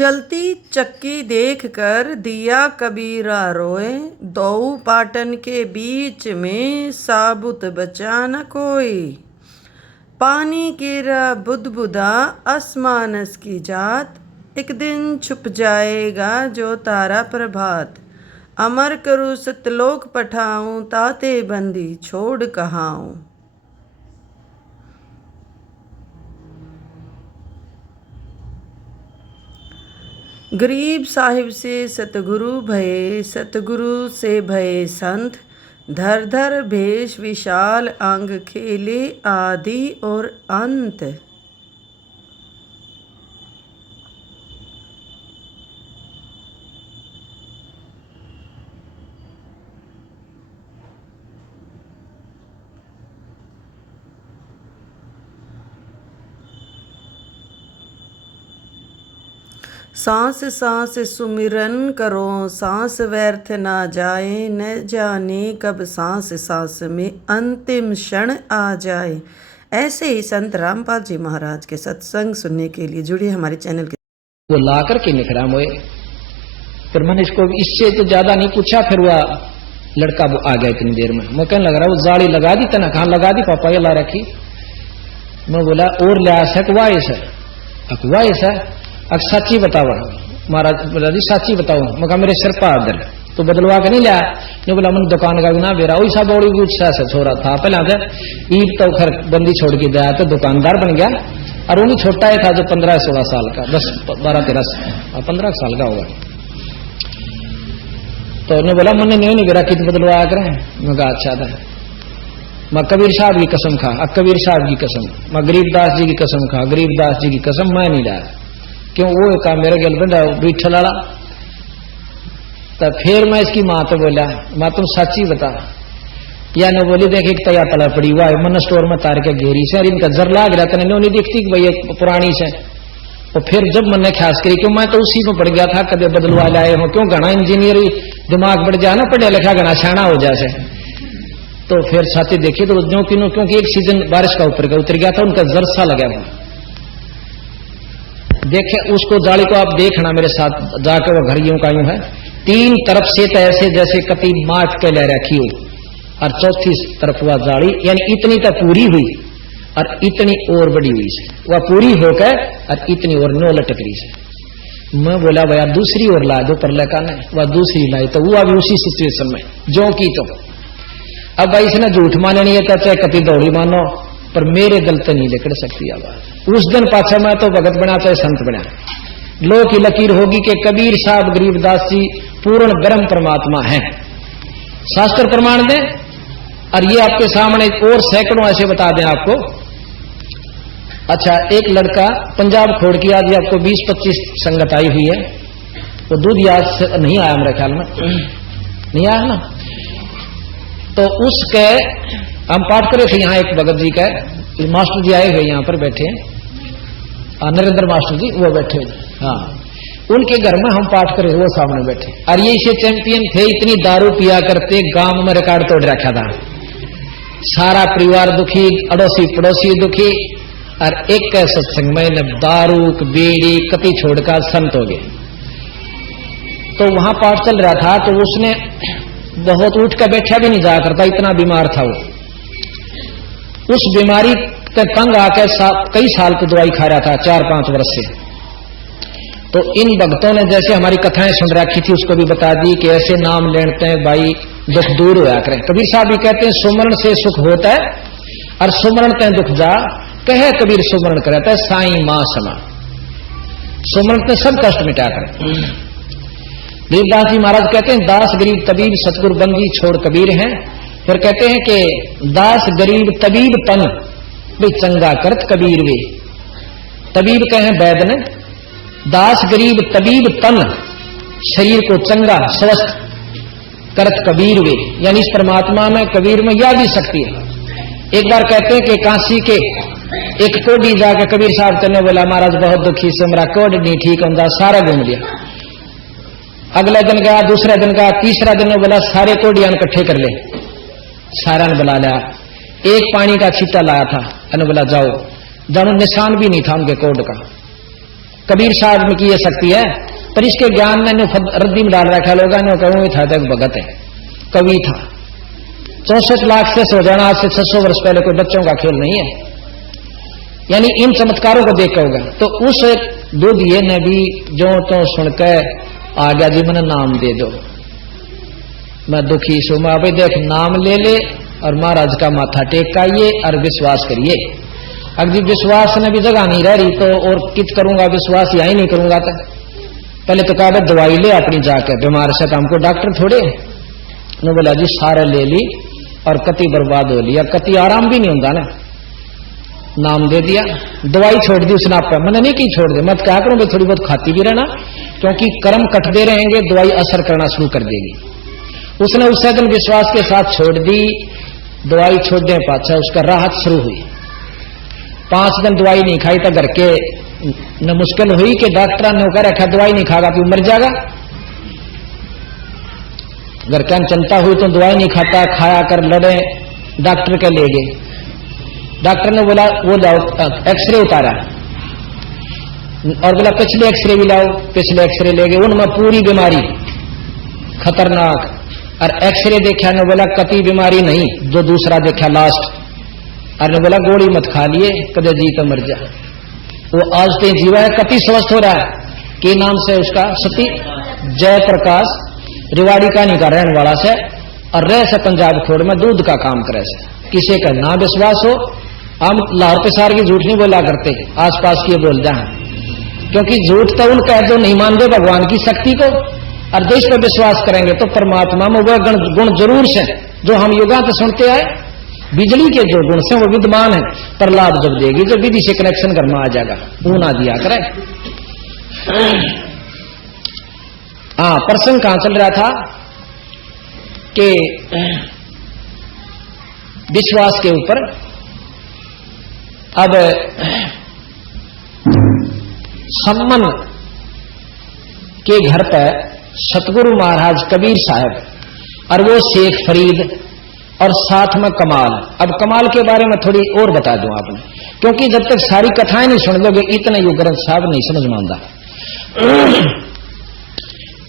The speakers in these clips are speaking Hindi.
चलती चक्की देखकर दिया कबीरा रोए, दो पाटन के बीच में साबुत बचा न कोई। पानी गिरा बुदबुदा आसमानस की जात, एक दिन छुप जाएगा जो तारा प्रभात। अमर करूँ सतलोक पठाऊं, ताते बंदी छोड़ कहाऊं। गरीब साहिब से सतगुरु भये, सतगुरु से भये संत। धर धर भेष विशाल अंग, खेले आदि और अंत। सांस सांस सुमिरन करो, सांस व्यर्थ ना जाए। न जाने कब सांस सांस में अंतिम क्षण आ जाए। ऐसे ही संत रामपाल जी महाराज के सत्संग सुनने के लिए जुड़िए हमारे चैनल के। वो ला करके निखरा मोए, फिर मैंने इसको इससे तो ज्यादा नहीं पूछा। फिर वह लड़का वो आ गया इतनी देर में। मैं कहने लग रहा वो जाड़ी लगा दी तना, कहाँ लगा दी पापा, ये ला रखी। मैं बोला और लिया सकवाइस है, अकवाइस है, अब सच्ची बताओ महाराज। बोला जी सच्ची बताओ। मैं कहा मेरे सिर पर दर तो बदलवा के नहीं लाया। नहीं बोला मैंने दुकान का बिना बेरा वही सब बड़ी गुस्सा से छोरा था। पहले ईद तो खर बंदी छोड़ के दिया तो दुकानदार बन गया। और उन्हीं छोटा ही था जो 15-16 साल का, 10-12-13 15 साल का होगा। तो उन्होंने बोला मैंने नहीं बेरा कि बदलवाया करें। मैं कहा अच्छा था। मैं कबीर साहब की कसम खा, कबीर साहब की कसम, मैं गरीबदास जी की कसम खा, गरीबदास जी की कसम, मैं नहीं लाया। क्यों वो का मेरे गल बंदा बीठल वाला। तो फिर मैं इसकी माँ तो बोला माँ तुम सच्ची बता। या न बोली देख एक तैयार तला पड़ी हुआ है मन स्टोर में तार के घेरी से, इनका जर लाग रहा था नहीं दिखती कि भाई पुरानी से। तो फिर जब मैंने ख्यास करी क्यों मैं तो उसी में पड़ गया था, कदे बदलवा लाए हो क्यों घना इंजीनियर दिमाग बढ़ जाए ना, पढ़ा लिखा घना छाना हो जाए। तो फिर साथी देखिए तो जो क्योंकि एक सीजन बारिश का ऊपर का उतर गया था, उनका जर सा लगा हुआ। देखे उसको जाली को आप देखना मेरे साथ जाकर, वो घर यूं का यूं है, तीन तरफ से तो ऐसे जैसे कति माट के ले रखी हुई, और चौथी तरफ वह जाली यानी इतनी तो पूरी हुई और इतनी और बड़ी हुई से, वह पूरी होकर और इतनी और नो लटक रही से। मैं बोला भैया दूसरी ओर ला दो पर लगा नहीं, वह दूसरी लाई तो वो अभी उसी सिचुएशन में जो की। तो अब भाई इसने झूठ माने नहीं है चाहे कति दौड़ी मानो, पर मेरे दिल तो नहीं लिकड़ सकती आवाज। उस दिन पाछा मैं तो भगत बना चाहे संत बना, लो की लकीर होगी कि कबीर साहब गरीबदास जी पूर्ण ब्रह्म परमात्मा हैं। शास्त्र प्रमाण दें और ये आपके सामने और सैकड़ों ऐसे बता दें आपको। अच्छा एक लड़का पंजाब छोड़ के आज आपको 20-25 संगत आई हुई है, वो दूध याद से नहीं आया मेरे ख्याल में, नहीं आया ना। तो उसके हम पाठ करे थे यहाँ एक भगत जी का मास्टर जी आए हुए यहाँ पर बैठे हैं, नरेंद्र मास्टर जी वो बैठे। हाँ उनके घर में हम पाठ करे वो सामने बैठे। और ये इसे चैंपियन थे, इतनी दारू पिया करते गांव में रिकॉर्ड तोड़ रखा था। सारा परिवार दुखी, अड़ोसी पड़ोसी दुखी, और एक सत्संग में दारू बीड़ी कति छोड़कर संत हो गए। तो वहां पाठ चल रहा था तो उसने बहुत उठ कर बैठा भी नहीं जा करता, इतना बीमार था वो। उस बीमारी का तंग आकर कई साल की दवाई खा रहा था, 4-5 वर्ष से। तो इन भक्तों ने जैसे हमारी कथाएं सुन रखी थी उसको भी बता दी कि ऐसे नाम लेते हैं भाई दुख दूर होया करें। कबीर साहब भी कहते हैं सुमरण से सुख होता है और सुमरण ते दुख जा, कहे कबीर सुमरण करता है साईं मां समा। सुमरण ते सब कष्ट मिटा करे। गरीबदास जी महाराज कहते हैं दास गरीब तबीब सतगुरु बंदी छोड़ कबीर हैं। फिर कहते हैं कि दास गरीब तबीब तन भाई चंगा करत कबीर वे। तबीब कहें वैद्य ने, दास गरीब तबीब तन शरीर को चंगा स्वस्थ करत कबीर वे, यानी इस परमात्मा में कबीर में यह भी शक्ति है। एक बार कहते हैं कि काशी के एक कोडी जाकर कबीर साहब ने बोला महाराज बहुत दुखी से मेरा कोड नहीं ठीक होता, सारा घूम लिया। अगले दिन गया, दूसरे दिन गया, तीसरा दिन बोला सारे कोडियान इकट्ठे कर ले, सारा ने बुला लिया। एक पानी का छीटा लाया था, अने बोला जाओ, जानो निशान भी नहीं था उनके कोड का। कबीर साहब में की ये शक्ति है, पर इसके ज्ञान ने रद्दी में डाल रखा लोग ने कहूँ था तो भगत है, कवि था। 64 लाख से हो जाना आज से 600 वर्ष पहले कोई बच्चों का खेल नहीं है। यानी इन चमत्कारों को देख के होगा। तो उस दूधिये ने भी जो तो सुनकर आ गया जी मैंने नाम दे दो, मैं दुखी सो मैं अभी देख नाम ले ले और महाराज का माथा टेक आइए और विश्वास करिए। अगर विश्वास ने भी जगह नहीं रह रही तो और कित करूंगा, विश्वास यही नहीं करूंगा तो पहले तो कहा दवाई ले अपनी जाकर, बीमार से हमको डॉक्टर थोड़े ने बोला जी सारे ले ली और कति बर्बाद हो लिया, कति आराम भी नहीं होता ना। नाम दे दिया, दवाई छोड़ दी उसने आप, मैंने नहीं की छोड़ दे, मत क्या करूं भाई थोड़ी बहुत खाती भी रहना, क्योंकि कर्म कटते रहेंगे दवाई असर करना शुरू कर देगी। उसने उस दिन विश्वास के साथ छोड़ दी, दवाई छोड़ने पाछा उसका राहत शुरू हुई। 5 दिन दवाई नहीं खाई तो घर के न मुश्किल हुई कि डॉक्टर ने कह रखा दवाई नहीं खागा तो मर जाएगा। घर क्या चिंता हुई तो दवाई नहीं खाता, खाया कर लड़े, डॉक्टर के ले गए। डॉक्टर ने बोला वो लाओ एक्सरे उतारा और बोला पिछले एक्सरे भी लाओ, पिछले एक्सरे ले गए, उनमें पूरी बीमारी खतरनाक। और एक्सरे देखा ने बोला कति बीमारी नहीं, जो दूसरा देखा लास्ट, और ने बोला गोली मत खा लिए कदे जी तो मर जा। वो आज तक जीवा है, कति स्वस्थ हो रहा है। के नाम से उसका सती जयप्रकाश रिवाड़ी का नहीं का रहने वाला से और रह से पंजाब खोड़ में दूध का काम करे से। किसी का ना विश्वास हो, हम लाहौर पेशार की झूठ नहीं बोला करते, आसपास की बोलते हैं, क्योंकि झूठ तो उन कह जो नहीं मानते भगवान की शक्ति को और देश पर विश्वास करेंगे तो परमात्मा में वह गुण जरूर से जो हम युगा तो सुनते आए। बिजली के जो गुण से वो विद्यमान है, पर लाभ जब देगी जब विधि से कनेक्शन घर में आ जाएगा, वो ना दिया करे। हाँ, प्रसंग कहां चल रहा था कि विश्वास के ऊपर। अब सम्मन के घर पर सतगुरु महाराज कबीर साहब और वो शेख फरीद और साथ में कमाल। अब कमाल के बारे में थोड़ी और बता दूं आपने, क्योंकि जब तक सारी कथाएं नहीं सुन लोगे इतना यू ग्रंथ साहब नहीं समझ में आता।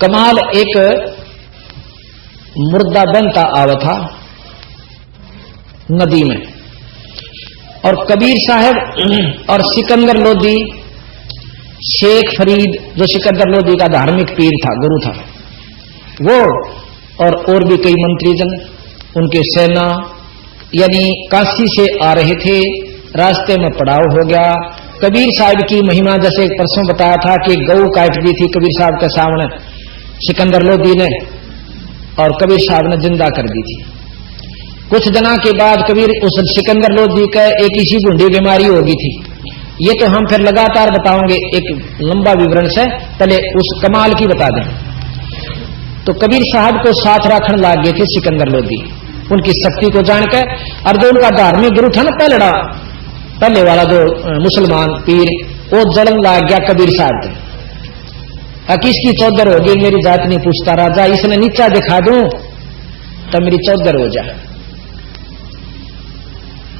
कमाल एक मुर्दा बनता आवा था नदी में, और कबीर साहब और सिकंदर लोधी, शेख फरीद जो सिकंदर लोधी का धार्मिक पीर था, गुरु था, वो और भी कई मंत्री जन, उनके सेना यानी काशी से आ रहे थे। रास्ते में पड़ाव हो गया। कबीर साहब की महिमा जैसे परसों बताया था कि गऊ काट दी थी कबीर साहब के सामने सिकंदर लोधी ने, और कबीर साहब ने जिंदा कर दी थी। कुछ दिनों के बाद कबीर उस सिकंदर लोधी का एक इसी गुंडी बीमारी होगी थी। ये तो हम फिर लगातार बताओगे एक लंबा विवरण से, पहले उस कमाल की बता दें। तो कबीर साहब को साथ रखने लग गए थे सिकंदर लोधी, उनकी शक्ति को जानकर। और जो उनका धार्मिक गुरु था ना पहले वाला जो मुसलमान पीर, वो जलन लग गया कबीर साहब थे। किसकी चौधर होगी, मेरी जात नहीं पूछता राजा, इसने नीचा दिखा दूं तो मेरी चौधर हो जाए।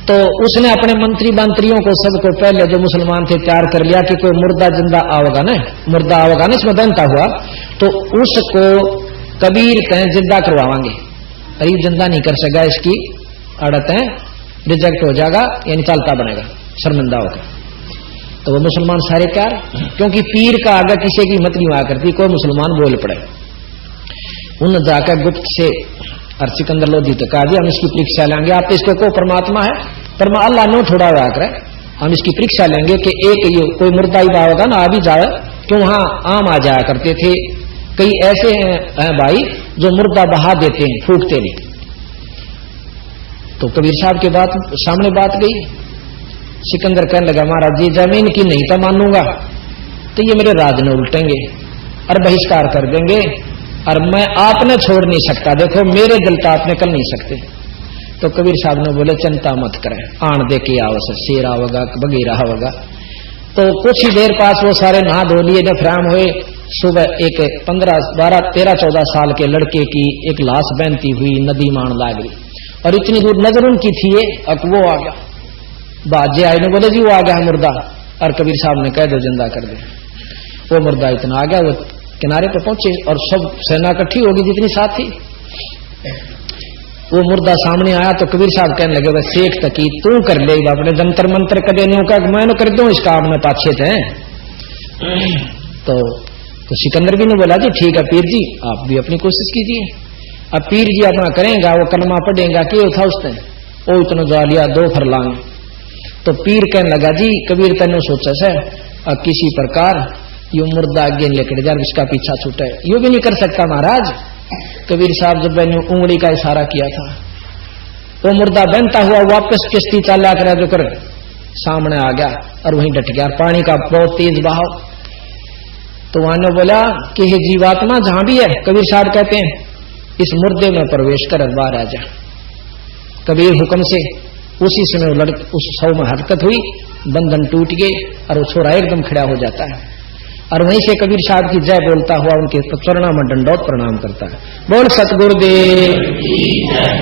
तो उसने अपने मंत्रियों को सबको पहले जो मुसलमान थे तैयार कर लिया कि कोई मुर्दा जिंदा आओगा ना इसमें बनता हुआ, तो उसको कबीर कहें जिंदा करवावांगे। अरे जिंदा नहीं कर सका, इसकी आड़त है, रिजेक्ट हो जाएगा, यानी चलता बनेगा, शर्मिंदा होगा। तो वो मुसलमान सारे तैयार, क्योंकि पीर का आगे किसी की हिम्मत नहीं हुआ करती, कोई मुसलमान बोल पड़े। उन जाकर गुप्त से और सिकंदर लोधी तो कहा हम इसकी परीक्षा लेंगे, आप इसको को परमात्मा है, पर अल्लाह नो थोड़ा हुआ करे, हम इसकी परीक्षा लेंगे कि एक ये कोई मुर्दा ही होगा ना आ भी जाए, क्यों वहां आम आ जाया करते थे। कई ऐसे हैं भाई जो मुर्दा बहा देते हैं, फूकते नहीं। तो कबीर साहब के बात सामने बात गई। सिकंदर कहने लगा महाराज जी जमीन की नहीं तो मानूंगा तो ये मेरे राज ने उल्टेंगे और बहिष्कार कर देंगे, और मैं आपने छोड़ नहीं सकता, देखो मेरे दिल तो आपने कर नहीं सकते। तो कबीर साहब ने बोले चिंता मत करें, आण दे के आओ, शेर आओगा बगीरा होगा। तो कुछ ही देर पास वो सारे नहा धो लिए, जब फ्राम हुए। सुबह एक 15, 12, 13, 14 साल के लड़के की एक लाश बहती हुई नदी मान लाग गई, और इतनी दूर नजर उनकी थी, अब वो आ गया। बाजे आए ने बोले जी वो आ गया मुर्दा, और कबीर साहब ने कह दो जिंदा कर दे। वो मुर्दा इतना आ गया, वो किनारे पर पहुंचे और सब सेना इकट्ठी होगी जितनी साथ थी। वो मुर्दा सामने आया तो कबीर साहब कहने लगे, वह शेख तकी तू कर ले अपने जंतर मंत्र कदे न्यू का मैं कर दूं इसका आपने पाछे थे। तो सिकंदर भी ने बोला जी ठीक है पीर जी आप भी अपनी कोशिश कीजिए। अब पीर जी अपना करेंगे, वो कलमा पढ़ेगा कि था उसने वो इतना जा लिया 2 फरलांग। तो पीर कहने लगा जी कबीर तेन सोचा से अब किसी प्रकार यू मुर्दा आगे लेकर जा, इसका पीछा छूटे, यू भी नहीं कर सकता महाराज। कबीर साहब जब मैंने उंगली का इशारा किया था वो मुर्दा बनता हुआ वापस किश्ती चाला कर जो कर सामने आ गया और वहीं डट गया। पानी का बहुत तेज बहाव। तो वहां ने बोला कि ये जीवात्मा जहां भी है, कबीर साहब कहते हैं इस मुर्दे में प्रवेश कर बाहर आ जा। कबीर हुक्म से उसी समय उस सौ में हरकत हुई, बंधन टूट गए और वो छोरा एकदम खड़ा हो जाता है और वहीं से कबीर साहब की जय बोलता हुआ उनके चरणों में दंडौत प्रणाम करता है। बोल सतगुरुदेव,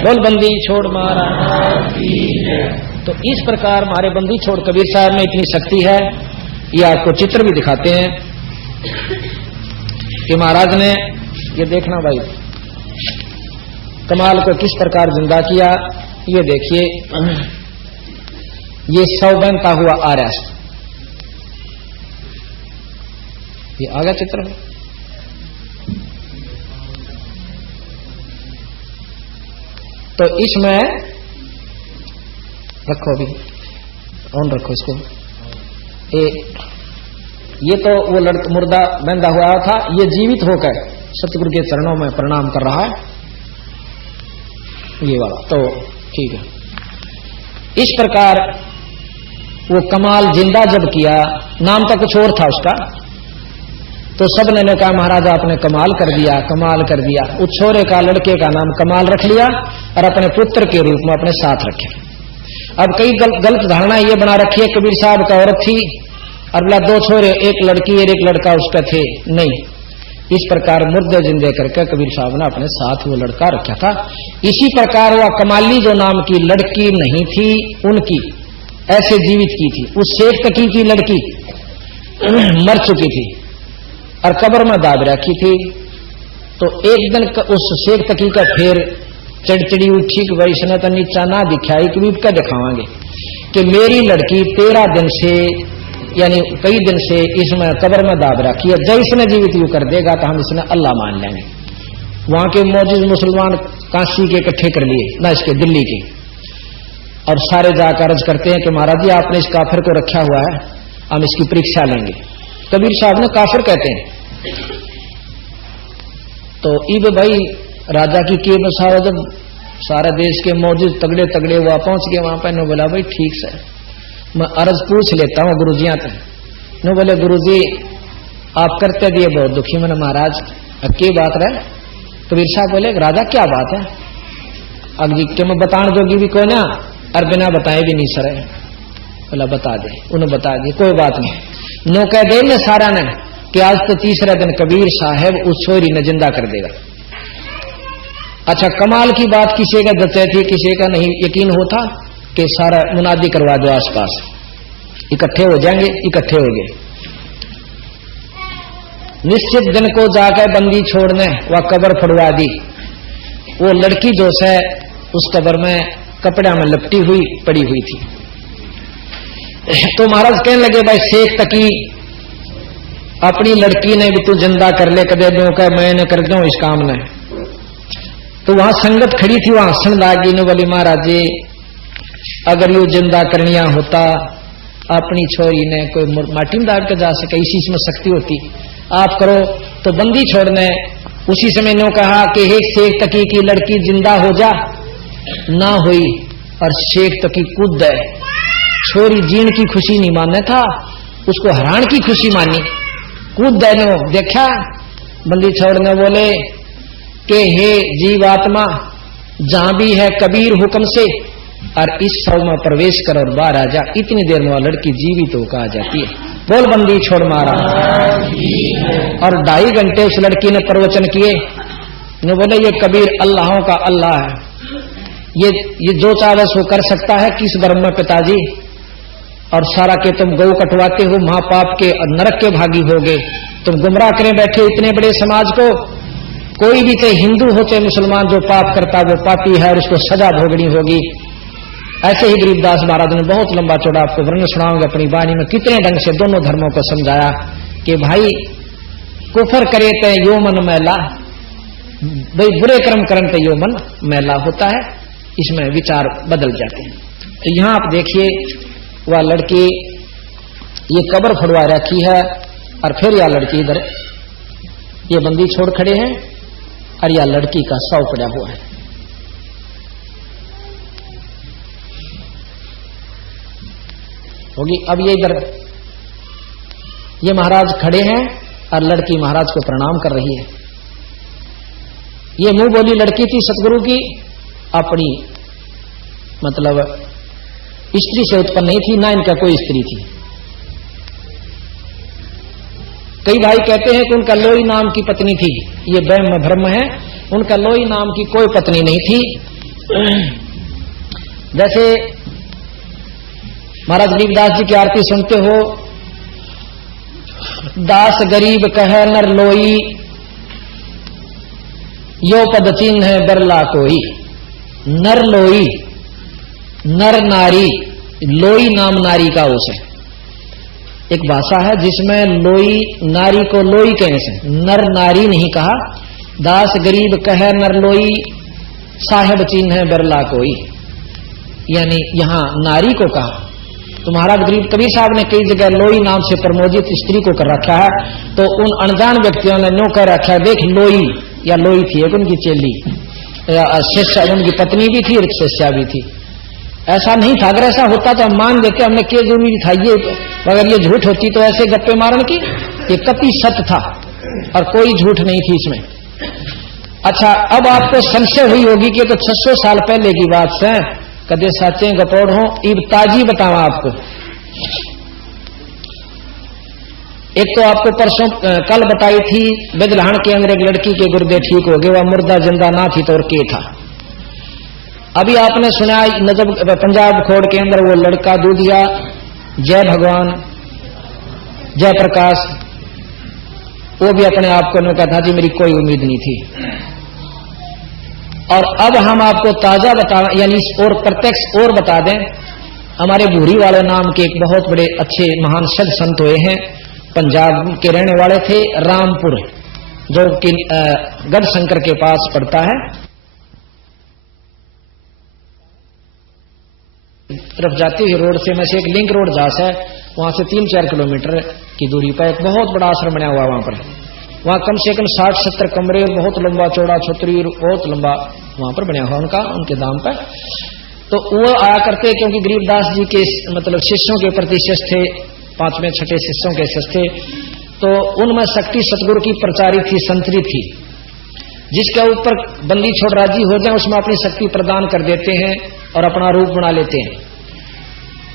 बोल बंदी छोड़ मारा। तो इस प्रकार हमारे बंदी छोड़ कबीर साहब में इतनी शक्ति है। ये आपको चित्र भी दिखाते हैं कि महाराज ने, ये देखना भाई कमाल को किस प्रकार जिंदा किया। ये देखिए ये 100 बनता हुआ आ रहा है, ये आ गया चित्र में। तो इसमें रखो अभी ऑन रखो इसको। ये तो वो मुर्दा बंधा हुआ था, ये जीवित होकर सतगुरु के चरणों में प्रणाम कर रहा है, ये वाला। तो ठीक है। इस प्रकार वो कमाल जिंदा जब किया, नाम तो कुछ और था उसका, तो सब ने कहा महाराज आपने कमाल कर दिया, कमाल कर दिया। उस छोरे का, लड़के का नाम कमाल रख लिया और अपने पुत्र के रूप में अपने साथ रखे। अब कई गलत धारणा ये बना रखी है कबीर साहब का औरत थी और बोला 2 छोरे, एक लड़की और एक लड़का उसका थे। नहीं, इस प्रकार मुर्दे जिंदे करके कबीर साहब ने अपने साथ वो लड़का रखा था। इसी प्रकार वह कमाली जो नाम की लड़की नहीं थी उनकी ऐसे जीवित की थी। उस शेख तकी की लड़की मर चुकी थी और कब्र में दाब रखी थी। तो एक दिन उस शेख तकी का फिर चिड़चिड़ी उठी कि भाई इसने तो नीचा ना दिखाई, कबीर का दिखावांगे कि मेरी लड़की 13 दिन से यानी कई दिन से इसमें कब्र में दाब रखी है, जब इसने जीवित यू कर देगा तो हम इसने अल्लाह मान लेंगे। वहां के मौजूद मुसलमान काशी के इकट्ठे कर लिए ना, इसके दिल्ली के, और सारे जाकर अर्ज करते हैं कि महाराज जी आपने इस काफिर को रखा हुआ है, हम इसकी परीक्षा लेंगे। कबीर साहब ने काफिर कहते हैं। तो इब भाई राजा की के बसावा, जब सारा देश के मौजूद तगड़े तगड़े वहां पहुंच गए, वहां पर ने बोला भाई ठीक से मैं अर्ज पूछ लेता हूं गुरुजियां तक। नो बोले गुरुजी आप करते दिए बहुत दुखी मैंने महाराज, अब क्या बात रहे। कबीर साहब बोले राजा क्या बात है, अब जी के मैं बताने जोगी भी कोई ना और बिना बताए भी नहीं सरे। बोला बता दे, उन्हें बता दिए कोई बात नहीं। नो कह दे ने सारा ने कि आज तो तीसरा दिन कबीर साहब उस छोरी ने जिंदा कर देगा। अच्छा कमाल की बात किसी का जते थी, किसी का नहीं यकीन होता कि सारा मुनादी करवा दो, आसपास इकट्ठे हो जाएंगे, इकट्ठे हो गए। निश्चित दिन को जाकर बंदी छोड़ने वह कब्र फड़वा दी। वो लड़की जो है उस कब्र में कपड़ा में लपटी हुई पड़ी हुई थी। तो महाराज कहने लगे भाई शेख तकी अपनी लड़की ने भी तू जिंदा कर ले, कदे दो कह मैं न कर दूं इस काम ने। तो वहां संगत खड़ी थी, वहां हंसन लागी ने बोली महाराज जी अगर यो जिंदा करनिया होता अपनी छोरी ने कोई माटी में डाल के जा सके, इसी में शक्ति होती, आप करो। तो बंदी छोड़ने उसी समय ने कहा कि हे शेख तकी की लड़की जिंदा हो जा, ना हुई और शेख तकी कूद गए। छोरी जीण की खुशी नहीं मानने था, उसको हरान की खुशी मानी, कूद गए। नो देखा बंदी छोड़ने बोले कि हे जीवात्मा जहां भी है कबीर हुक्म से और इस शव में प्रवेश कर और बाहर आ जा। इतनी देर में लड़की जीवित होकर आ जाती है। बोल बंदी छोड़ मारा। और 2.5 घंटे उस लड़की ने प्रवचन किए, ने बोले ये कबीर अल्लाहों का अल्लाह है, ये जो चाहे सो कर सकता है। किस धर्म में पिताजी? और सारा के तुम गौ कटवाते हो, महापाप के नरक के भागी होगे, तुम गुमराह करें बैठे इतने बड़े समाज को। कोई भी चाहे हिंदू हो चाहे मुसलमान, जो पाप करता वो पापी है और उसको सजा भोगनी होगी। ऐसे ही गरीबदास महाराज ने बहुत लंबा चौड़ा आपको वर्णन सुनाऊंगा अपनी वाणी में, कितने ढंग से दोनों धर्मों को समझाया कि भाई कुफर करे ते यो मन मैला, भाई बुरे कर्म करन ते यो मन मैला होता है, इसमें विचार बदल जाते हैं। तो यहां आप देखिए वह लड़की ये कब्र फड़वा रखी है और फिर यह लड़की इधर ये बंदी छोड़ खड़े हैं और यह लड़की का शव पड़ा हुआ है। होगी अब ये इधर ये महाराज खड़े हैं और लड़की महाराज को प्रणाम कर रही है। ये मुंह बोली लड़की थी सतगुरु की, अपनी मतलब स्त्री से उत्पन्न नहीं थी, ना इनका कोई स्त्री थी। कई भाई कहते हैं कि उनका लोई नाम की पत्नी थी, ये वहम भ्रम है, उनका लोई नाम की कोई पत्नी नहीं थी। जैसे महाराज गरीबदास जी की आरती सुनते हो, दास गरीब कह नर लोई, यो पद चिन्ह है बरला कोई। नर लोई, नर नारी, लोई नाम नारी का उस है, एक भाषा है जिसमें लोई नारी को लोई कहने से नर नारी नहीं कहा। दास गरीब कह नर लोई, साहेब चिन्ह है बरला कोई, यानी यहां नारी को कहा। तो महाराज गरीब कबीर साहब ने कई जगह लोई नाम से प्रमोदित स्त्री को कर रखा है, तो उन अनजान व्यक्तियों ने न्यों कर रखा है, देख लोई, या लोई थी एक उनकी चेली, शिष्या उनकी पत्नी भी थी और शिष्या भी थी। ऐसा नहीं था, अगर ऐसा होता तो हम मान देते, हमने क्या जरूरी था ये, अगर ये झूठ होती तो ऐसे गप्पे मारन की, ये कति सत्य था और कोई झूठ नहीं थी इसमें। अच्छा, अब आपको संशय हुई होगी कि तो 600 साल पहले की बात है, कदे साचे गपोड़ हो, इब ताजी बतावा आपको। एक तो आपको परसों कल बताई थी बेदलहान के अंदर एक लड़की के गुर्दे ठीक हो गए, वह मुर्दा जिंदा ना थी तो और के था। अभी आपने सुना नजब पंजाब खोड़ के अंदर वो लड़का दूधिया जय भगवान जय प्रकाश, वो भी अपने आप को कहा था जी मेरी कोई उम्मीद नहीं थी। और अब हम आपको ताजा बता यानी और प्रत्यक्ष और बता दें, हमारे बूढ़ी वाले नाम के एक बहुत बड़े अच्छे महान सद संत हुए हैं, पंजाब के रहने वाले थे, रामपुर जो कि गढ़ शंकर के पास पड़ता है, तरफ जाती हुई रोड से में से एक लिंक रोड जास है, वहां से 3-4 किलोमीटर की दूरी पर एक बहुत बड़ा आश्रम बना हुआ है। वहां पर वहां कम से कम 60-70 कमरे, बहुत लंबा चौड़ा छतरी, बहुत लंबा वहां पर बना हुआ उनका, उनके दाम पर। तो वो आया करते क्योंकि गरीबदास जी के मतलब शिष्यों के प्रति शिष्य थे, 5वें 6ठे शिष्यों के शिष्य थे, तो उनमें शक्ति सतगुरु की प्रचारी थी, संतरी थी, जिसके ऊपर बंदी छोड़ राजी हो जाए उसमें अपनी शक्ति प्रदान कर देते हैं और अपना रूप बना लेते हैं।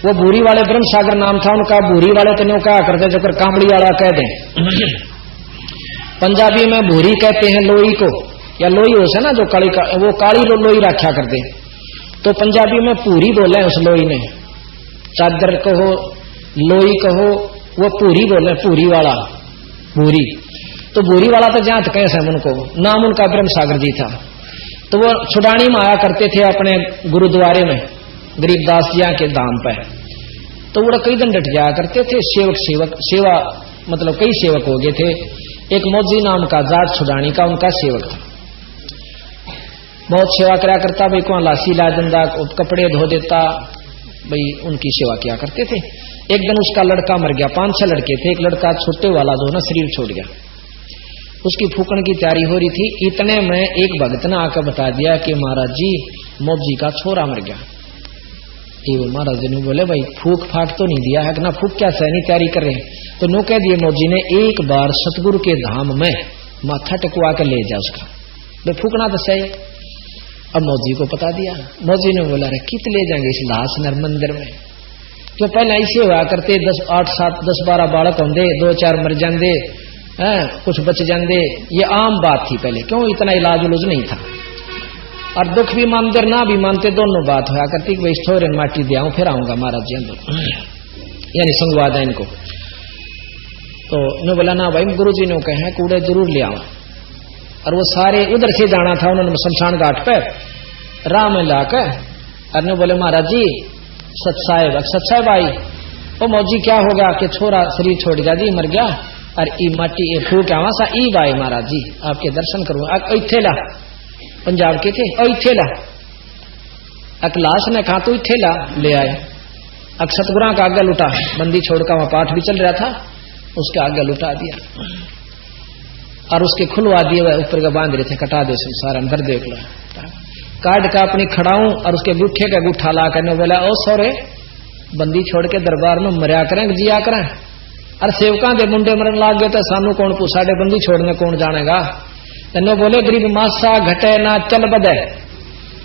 वो भूरी वाले ब्रह्म सागर नाम था उनका, भूरी वाले तो न्यों कहा करते जो कर कांबड़ी वाला कह दें। पंजाबी में भूरी कहते हैं लोई को, या लोई हो से ना जो काली का, वो काली लोई रखा करते, तो पंजाबी में पूरी बोले उस लोई ने, चादर कहो लोई कहो, वो पूरी बोले, पूरी वाला भूरी। तो भूरी वाला तो जहां तक कैसे उनको नाम उनका ब्रह्म सागर जी था। तो वो छुड़ानी में आया करते थे अपने गुरुद्वारे में गरीबदास जी के धाम पर, तो वो कई दिन डट जाया करते थे। सेवक सेवा मतलब कई सेवक हो गए थे। एक मौजी नाम का जाट छुड़ानी का उनका सेवक था, बहुत सेवा करा करता, भाई को लासी ला दंदा, कपड़े धो देता, भाई उनकी सेवा किया करते थे। एक दिन उसका लड़का मर गया, 5-6 लड़के थे, एक लड़का छोटे वाला जो ना शरीर छोड़ गया, उसकी फूकन की तैयारी हो रही थी। इतने में एक भगत ने आकर बता दिया कि महाराज जी मौजी का छोरा मर गया। ये महाराज जी ने बोले भाई फूक फाक तो नहीं दिया है ना, फूक क्या सहनी तैयारी कर रहे हैं, तो नो कह दिए मौजी ने एक बार सतगुरु के धाम में माथा टेकवा कर ले जा उसका, भाई फूकना तो सही। अब मौजी को बता दिया, मौजी ने बोला रे कित ले जाएंगे इस लाश नर मंदिर में, क्यों पहले ऐसे हुआ करते 10-12 बालक होंगे, 2-4 मर जाते, कुछ बच जाते, ये आम बात थी पहले, क्यों इतना इलाज उलूज नहीं था। और दुख भी मानते ना भी मानते दोनों बात होया करती कि भाई थोड़े माटी दे आऊं फिर आऊंगा महाराज जी अंदर। यानी संगवाद है इनको। तो ने बोला ना भाई गुरु जी ने कहे कूड़े जरूर ले आओ। और वो सारे उधर से जाना था, उन्होंने शमशान घाट पे राह में लाकर और ने बोले महाराज जी सच साहेब आई। ओ मौजी क्या हो गया कि छोरा शरीर छोड़ गया जी, मर गया और ई माटी ए फूक आवा सा ई बाई महाराज जी आपके दर्शन करूँ। इथे ला पंजाब के थे और इथे ला अकलाश ने कहा तो इथे ला ले आए। अब सतगुरा का आगे लुटा, बंदी छोड़कर वहां पाठ भी चल रहा था, उसके आगे लुटा दिया और उसके खुलवा दिए हुए ऊपर का बांध रहे थे, कटा दे सारा अंदर देख लो। काट का अपनी खड़ाऊं और उसके गुठे का गुठा ला करने बोला ओ सोरे बंदी छोड़ के दरबार में मरिया करें जिया करें। और सेवका दे मुंडे मरन लाग गए तो सानू कौन पूछा डे बंदी छोड़ने कौन जानेगा। इन्हें बोले गरीब मासा घटे ना चल बदे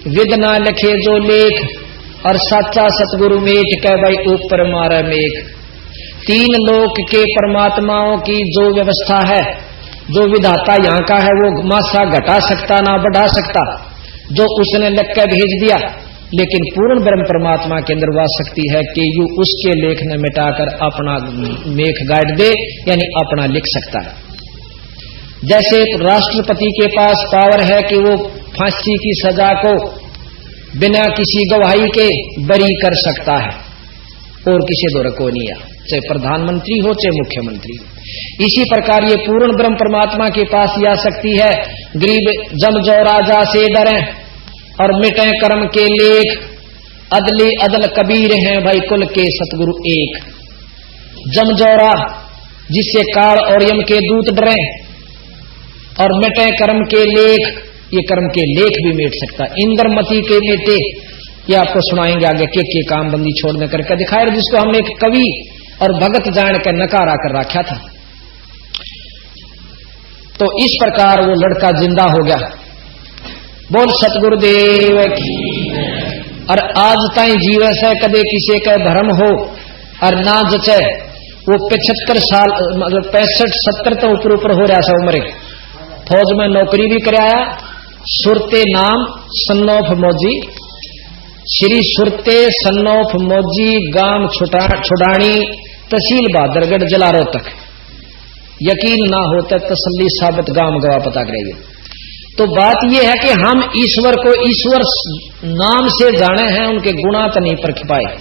विद ना लिखे जो लेख और साचा सतगुरु मेट कह भाई ऊपर मारे मेघ। तीन लोक के परमात्माओं की जो व्यवस्था है, जो विधाता यहाँ का है, वो मासा घटा सकता ना बढ़ा सकता, जो उसने लिख के भेज दिया। लेकिन पूर्ण ब्रह्म परमात्मा के अंदर वह शक्ति है कि यू उसके लेख ने मिटाकर अपना मेघ गाड़ दे, यानी अपना लिख सकता है। जैसे राष्ट्रपति के पास पावर है कि वो फांसी की सजा को बिना किसी गवाही के बरी कर सकता है और किसी दौर को नहीं, चाहे प्रधानमंत्री हो चाहे मुख्यमंत्री हो। इसी प्रकार ये पूर्ण ब्रह्म परमात्मा के पास यह शक्ति है। गरीब जम जो राजा से डरे और मिटे कर्म के लेख, अदली अदल कबीर हैं भाई कुल के सतगुरु एक। जमजौरा जिससे काल और यम के दूत डरे और मिटे कर्म के लेख, ये कर्म के लेख भी मिट सकता। इंद्रमती के बेटे ये आपको सुनाएंगे आगे के काम बंदी छोड़ने करके दिखाए, जिसको हमने एक कवि और भगत जान कर नकारा कर रखा था। तो इस प्रकार वो लड़का जिंदा हो गया। बोल सतगुरुदेव की। और आज ताई जीवस है कदे किसी का भरम हो और ना जचे, वो 75 साल मतलब 65-70 तो ऊपर हो रहा था उम्र, फौज में नौकरी भी कराया। सुरते नाम सन्नौफ मौजी, श्री सुरते सन्नौफ मौजी, गांव छुड़ानी, तहसील बहादुरगढ़, जिला रोहतक। यकीन ना होता तसल्ली साबित गांव गवा पता करेंगे। तो बात यह है कि हम ईश्वर को ईश्वर नाम से जाने हैं, उनके गुणा तो नहीं परख पाए।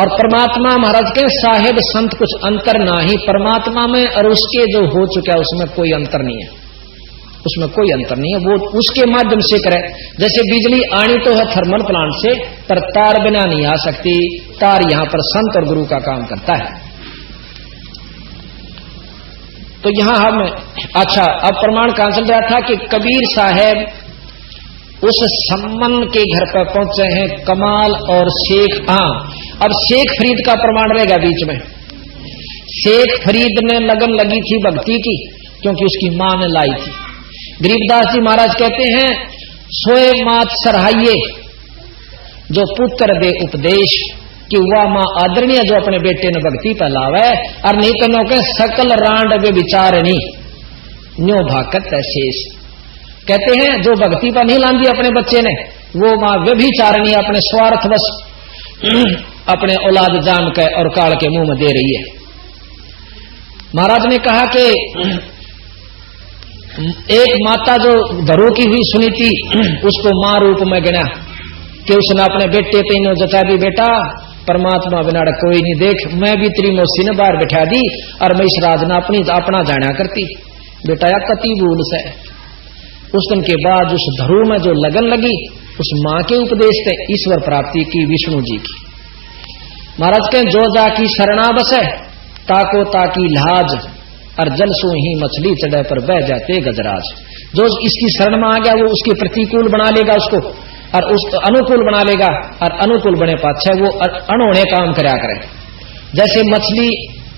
और परमात्मा महाराज के साहेब संत कुछ अंतर ना ही परमात्मा में और उसके जो हो चुका है उसमें कोई अंतर नहीं है, उसमें कोई अंतर नहीं है। वो उसके माध्यम से करे। जैसे बिजली आनी तो है थर्मल प्लांट से, पर तार बिना नहीं आ सकती। तार यहां पर संत और गुरु का काम करता है। तो यहां हम अच्छा अब प्रमाण कहां चल रहा था कि कबीर साहब उस सम्मन के घर पर पहुंचे हैं, कमाल और शेख। अब शेख फरीद का प्रमाण रहेगा बीच में। शेख फरीद ने लगन लगी थी भक्ति की, क्योंकि उसकी मां ने लाई थी। गरीबदास जी महाराज कहते हैं सोए मात सराहिए जो पुत्र दे उपदेश, कि वह मां आदरणीय जो अपने बेटे ने भक्ति फैलावे। और नहीं तो नो के सकल रांड वे विचारणी न्यो भाकत शेष। कहते हैं जो भक्ति पर नहीं लांदी अपने बच्चे ने, वो मां व्यभिचारणी अपने स्वार्थवश अपने औलाद जान के और काल के मुंह में दे रही है। महाराज ने कहा कि एक माता जो धरो की हुई सुनी थी, उसको मां रूप में गिना कि उसने अपने बेटे तीनों जता दी, बेटा परमात्मा बिना कोई नहीं, देख मैं भी तेरी मौसी ने बाहर बैठा दी और मैं इस राज ने अपना जाना करती। बेटा या कति भूल से। उस दिन के बाद उस धरू में जो लगन लगी, उस मां के उपदेश से ईश्वर प्राप्ति की विष्णु जी की। महाराज के जो जाकी शरणा बसे ताको ताकी लाज, और जलसो ही मछली चढ़े पर बह जाते गजराज। जो इसकी शरण में आ गया वो उसके प्रतिकूल बना लेगा उसको, और उस अनुकूल बना लेगा, और अनुकूल बने पाछे वो अनहोने काम करया करे। जैसे मछली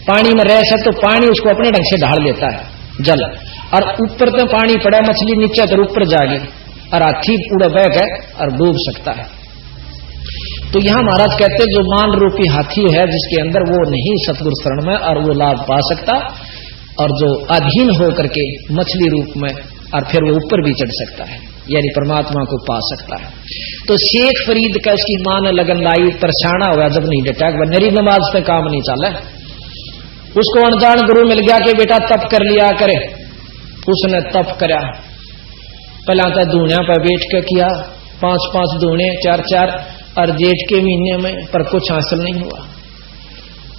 पानी में रह से तो पानी उसको अपने ढंग से ढाल लेता है जल, और ऊपर तो पानी पड़ा मछली नीचे तो ऊपर जाएगी, और हाथी उड़ा बह गए और डूब सकता है। तो यहां महाराज कहते जो मान रूपी हाथी है जिसके अंदर वो नहीं सतगुरु शरण में और वो लाभ पा सकता, और जो अधीन होकर के मछली रूप में और फिर वो ऊपर भी चढ़ सकता है, यानी परमात्मा को पा सकता है। तो शेख फरीद का उसकी मां ने लगन लाई, तरछाना हुआ जब नहीं डटा, नरी नमाज पे काम नहीं चला। उसको अनजान गुरु मिल गया कि बेटा तप कर लिया करे। उसने तप करा, पहला तो धूणिया पर बैठ के किया, 5-5 धूणे 4-4, और जेठ के महीने में, पर कुछ हासिल नहीं हुआ,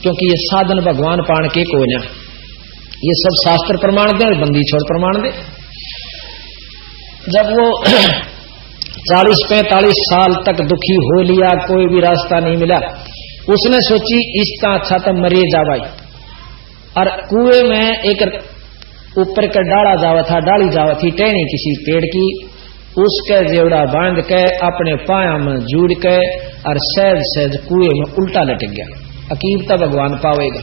क्योंकि ये साधन भगवान पाण के को ना, ये सब शास्त्र प्रमाण दे और बंदी छोड़ प्रमाण दे। जब वो 40-45 साल तक दुखी हो लिया, कोई भी रास्ता नहीं मिला, उसने सोची इसका अच्छा तो मरे जावाई। और कुएं में एक ऊपर का डाला जावा था, डाली जावा थी टहनी किसी पेड़ की, उसके जेवड़ा बांध के अपने पाया में जुड़ के और सहज सहज कुएं में उल्टा लटक गया। अकीब तो भगवान पावेगा,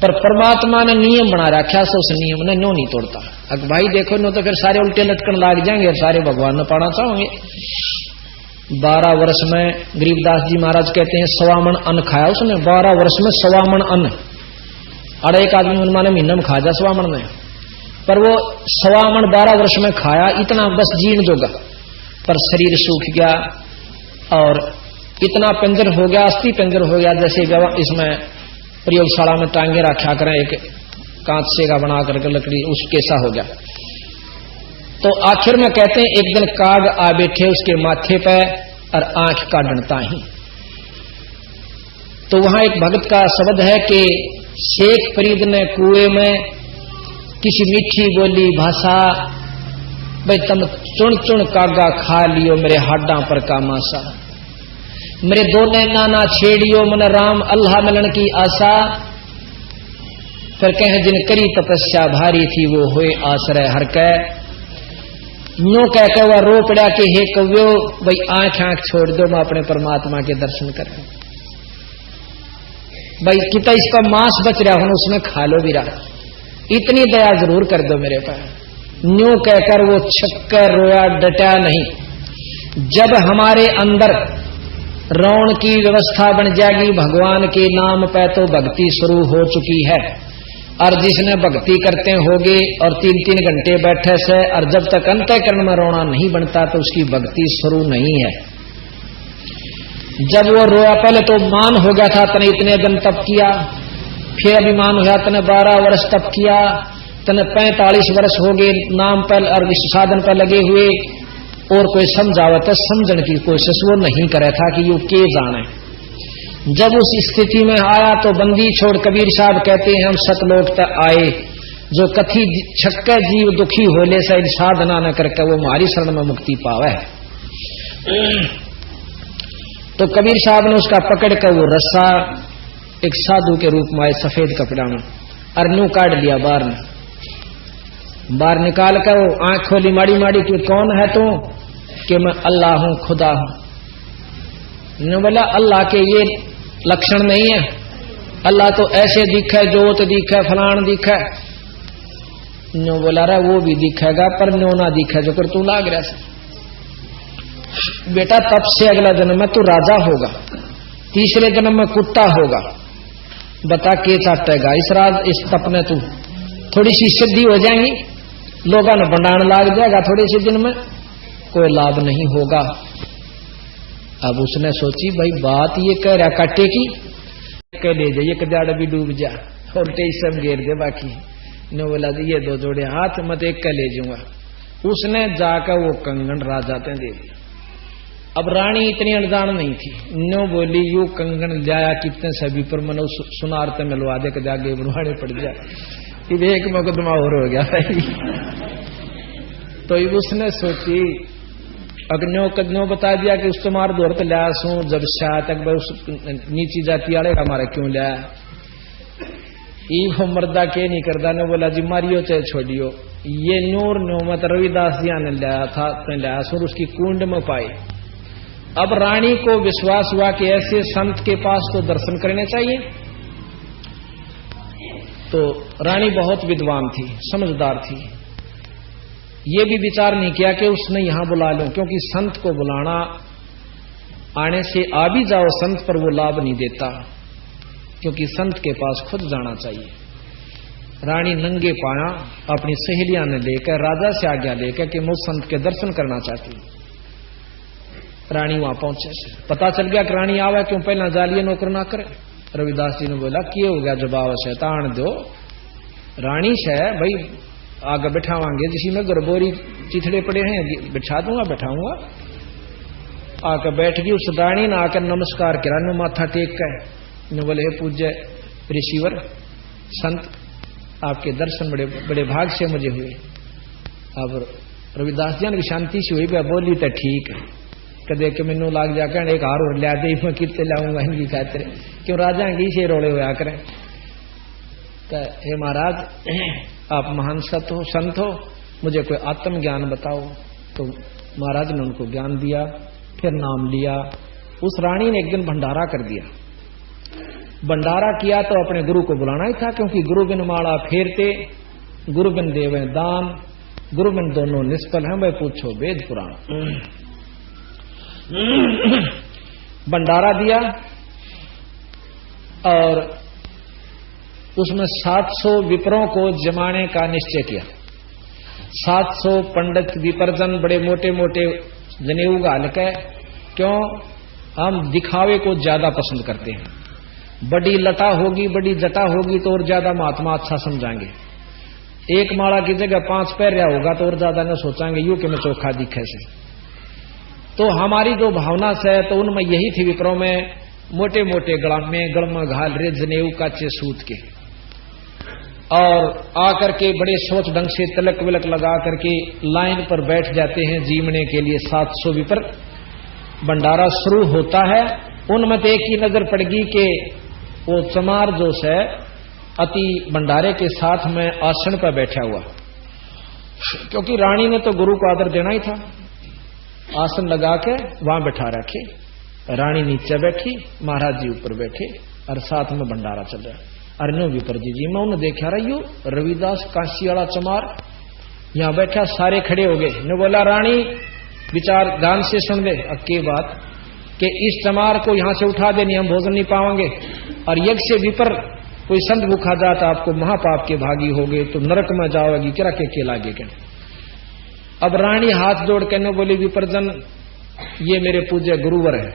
पर परमात्मा ने नियम बना रखा, सो उस नियम ने नो नहीं तोड़ता। अब भाई देखो नो तो फिर सारे उल्टे लटकन लाग जाएंगे और सारे भगवान ने पाना चाहोगे। 12 वर्ष में गरीबदास जी महाराज कहते हैं 1.25 मन अन्न खाया उसने, 12 वर्ष में 1.25 मन अन्न। और एक आदमी उन्होंने महीने में खा जा 1.25 मन में, पर वो 1.25 मन 12 वर्ष में खाया, इतना बस जीण जोगा, पर शरीर सूख गया और इतना पिंजर हो गया, अस्थि पिंजर हो गया, जैसे इसमें प्रयोगशाला में टांगे रखा करें एक कांच से का बना करके लकड़ी, उस कैसा हो गया। तो आखिर में कहते हैं एक दिन काग आ बैठे उसके माथे पे और आंख का डंटा ही। तो वहां एक भगत का शब्द है कि शेख फरीद ने कुएं में किसी मीठी बोली भाषा, भाई तुम चुन चुन कागा खा लियो मेरे हाडा पर का मासा, मेरे दो नैना ना छेड़ियो मन राम अल्लाह मिलन की आशा। फिर कहे जिन करी तपस्या भारी थी वो होए आश्रय हर कै, नो कह के वह रो पड़ा कि हे कव्यो भाई आंख आंख छोड़ दो, मैं अपने परमात्मा के दर्शन कर भाई कितना इसका मांस बच रहा हूं उसमें खा लो भी रहा, इतनी दया जरूर कर दो मेरे पास। न्यू कहकर वो छक्कर रोया, डटा नहीं। जब हमारे अंदर रौन की व्यवस्था बन जाएगी, भगवान के नाम पे तो भक्ति शुरू हो चुकी है। और जिसने भक्ति करते होगे और 3-3 घंटे बैठे से, और जब तक अंतःकरण में रोना नहीं बनता तो उसकी भक्ति शुरू नहीं है। जब वो रोया, पहले तो मान हो गया था तने इतने दिन तप किया, फिर अभिमान हुआ तने 12 वर्ष तप किया, तने 45 वर्ष हो गए नाम पर और इस साधन पर लगे हुए, और कोई समझावत है समझने की कोशिश वो नहीं करे था कि यू के जाने। जब उस स्थिति में आया तो बंदी छोड़ कबीर साहब कहते हैं हम सतलोक तक आए, जो कथी छक्के जीव दुखी होले से साधना न करके वो हमारी शरण में मुक्ति पावे। तो कबीर साहब ने उसका पकड़ कर वो रस्सा एक साधु के रूप में आए सफेद कपड़ा में, अरनू काट लिया बाहर में, बाहर निकाल कर वो आंख खोली माड़ी माड़ी कि कौन है तू, कि मैं अल्लाह हूं, खुदा हूं। ने बोला अल्लाह के ये लक्षण नहीं है, अल्लाह तो ऐसे दिखे, जोत दिखे, फलान दिखे। नो बोला रहा वो भी दिखेगा पर नो ना दिखे जो कर तू लाग रहा से। बेटा तब से अगला जन्म में तू राजा होगा, तीसरे जन्म में कुत्ता होगा, बता के चाटेगा। इस तप ने तू थोड़ी सी सिद्धि हो जाएंगी, लोगों ने भंडारण लाग जाएगा, थोड़े से दिन में कोई लाभ नहीं होगा। अब उसने सोची भाई बात ये कह रहा काटे की, कह ले जाइए कदाड़ भी डूब जा और सब घेर दे बाकी। ने बोला ये 2 जोड़े हाथ मत एक का ले जाऊंगा। उसने जाकर वो कंगन राजा ने दे दिया। अब रानी इतनी अनजान नहीं थी, नो बोली यू कंगन लाया कितने सभी पर मनो सुनारते मिलवा दे के जाके बुढ़ाने पड़ जाए, इब एक मुकदमा और हो गया। तो उसने सोची अग्नो कदनो बता दिया कि उस तुम्हार दौर तो लिया सू, जब शायद तक नीची जाती आड़े हमारा क्यों लिया वो मर्दा के नहीं करता। ने बोला जी मारियो चाहे छोड़ियो, ये नूर नोमत रविदास जी ने लाया था तो लाया सुर उसकी कुंड में पाई। अब रानी को विश्वास हुआ कि ऐसे संत के पास तो दर्शन करने चाहिए। तो रानी बहुत विद्वान थी, समझदार थी, ये भी विचार नहीं किया कि उसने यहां बुला लो, क्योंकि संत को बुलाना आने से आ भी जाओ संत पर वो लाभ नहीं देता, क्योंकि संत के पास खुद जाना चाहिए। रानी नंगे पाया अपनी सहेलियां ने लेकर राजा से आज्ञा लेकर कि मैं संत के दर्शन करना चाहती हूं। रानी वहां पहुंचे, पता चल गया कि रानी आवे, क्यों पहला जालिए नौकर ना करे। रविदास जी ने बोला कि हो गया जवाब शैतान दो, रानी से भाई आगे बैठावांगे, जिसी में गरबोरी चिथड़े पड़े हैं बिठा दूंगा, बैठाऊंगा। आकर बैठ गई। उस रानी ने आकर नमस्कार किया, ने माथा टेक कर बोले हे पूज्य ऋषिवर संत, आपके दर्शन बड़े बड़े भाग से मुझे हुए। अब रविदास जी की शांति से हुई, बोली तो ठीक है, कदे के मैनू लाग जाकर एक हार और लिया दे, मैं कितने लाऊंगा इनकी खातिर, क्यों राजा की से रोड़े हुआ करें। तो हे महाराज आप महान संत हो, मुझे कोई आत्मज्ञान बताओ। तो महाराज ने उनको ज्ञान दिया, फिर नाम लिया। उस रानी ने एक दिन भंडारा कर दिया। भंडारा किया तो अपने गुरु को बुलाना ही था, क्योंकि गुरु बिन माला फेरते, गुरु बिन देवे दान, गुरु बिन दोनों निष्फल हैं, भाई पूछो वेद पुराण। भंडारा दिया और उसमें 700 विप्रों को जमाने का निश्चय किया। 700 पंडित विपर्जन बड़े मोटे मोटे जनेऊ गाल के, क्यों हम दिखावे को ज्यादा पसंद करते हैं। बड़ी लटा होगी, बड़ी जटा होगी तो और ज्यादा महात्मा अच्छा समझाएंगे। एक माला की जगह 5 पैर होगा तो और ज्यादा न सोचाएंगे यू कि मैं चोखा दिखे से। तो हमारी जो भावना से, तो उनमें यही थी विप्रों में, मोटे मोटे गलमा घाल रे जनेऊ काचे सूत के, और आकर के बड़े सोच ढंग से तिलक विलक लगा करके लाइन पर बैठ जाते हैं जीवने के लिए 700 विपर। भंडारा शुरू होता है, उनमें एक ही नजर पड़गी कि वो चमार जो है अति भंडारे के साथ में आसन पर बैठा हुआ, क्योंकि रानी ने तो गुरु को आदर देना ही था। आसन लगा के वहां बैठा रखे, रानी नीचे बैठी, महाराज जी ऊपर बैठे और साथ में भंडारा चल रहा है। अरे विपर जी मैं उन्हें देखा रही हूं, रविदास काशी वाला चमार यहां बैठा, सारे खड़े हो गए। ने बोला रानी विचार ध्यान से सुन ले, अब की बात कि इस चमार को यहां से उठा देनी, हम भोजन नहीं पाएंगे, और यज्ञ से विपर कोई संत भूखा जाता आपको महापाप के भागी हो गए, तो नरक में जाओगी, किरा के लागे के। अब रानी हाथ जोड़ के न बोली विपरजन ये मेरे पूज्य गुरुवर है,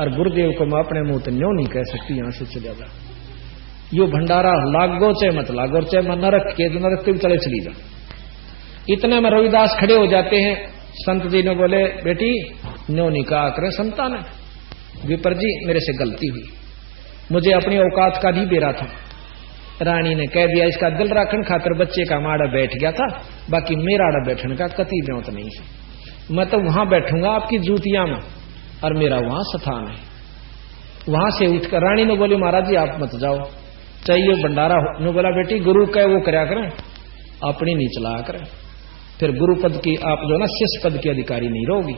और गुरुदेव को मैं अपने मुंह तो न्यों नहीं कह सकती, यहां से चले जा। यो भंडारा लागो चाहे मत लागो, चाहे मैं नरक के नरक के भी चले चली जा। इतने में रविदास खड़े हो जाते हैं। संत जी ने बोले बेटी न्यों नहीं कहा करें संतान है, विपर जी मेरे से गलती हुई, मुझे अपनी औकात का नहीं बेरा था। रानी ने कह दिया इसका दिल रखन खातर बच्चे का माड़ा बैठ गया था, बाकी मेरा आड़ा बैठने का कति ब्योत नहीं है। मैं तो वहां बैठूंगा आपकी जूतियां में, और मेरा वहां स्थान है। वहां से उठकर रानी ने बोली महाराज जी आप मत जाओ, चाहिए भंडारा ने बोला बेटी गुरु कहे वो करया करें, अपनी नहीं चला करें, फिर गुरु पद की आप जो ना शिष्य पद की अधिकारी नहीं रहोगी।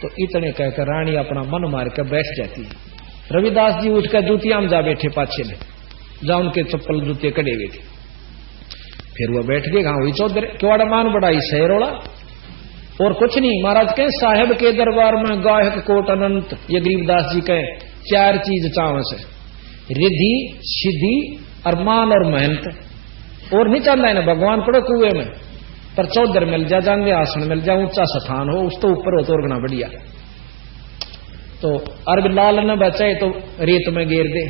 तो इतने कहकर रानी अपना मन मार कर बैठ जाती है। रविदास जी उठकर जूतियां में जा बैठे पाछे में, जहां उनके चप्पल जूते कड़े हुए थे। फिर वो बैठ गए, कहा हुई चौधरी क्यों मान बढ़ाई सहरोड़ा, और कुछ नहीं। महाराज कहे साहेब के दरबार में गायक कोट अनंत, ये गरीबदास जी कहे 4 चीज चाव से, रिद्धि सिद्धि और मान और मेहनत, और नहीं चाहता है ना भगवान पड़ो कुएं में, पर चौधर मिल जा, जाने आसन मिल जा, ऊंचा स्थान हो, उस तो ऊपर हो तो और गना बढ़िया। तो अरब लाल न बचाए तो रेत में गेर दे,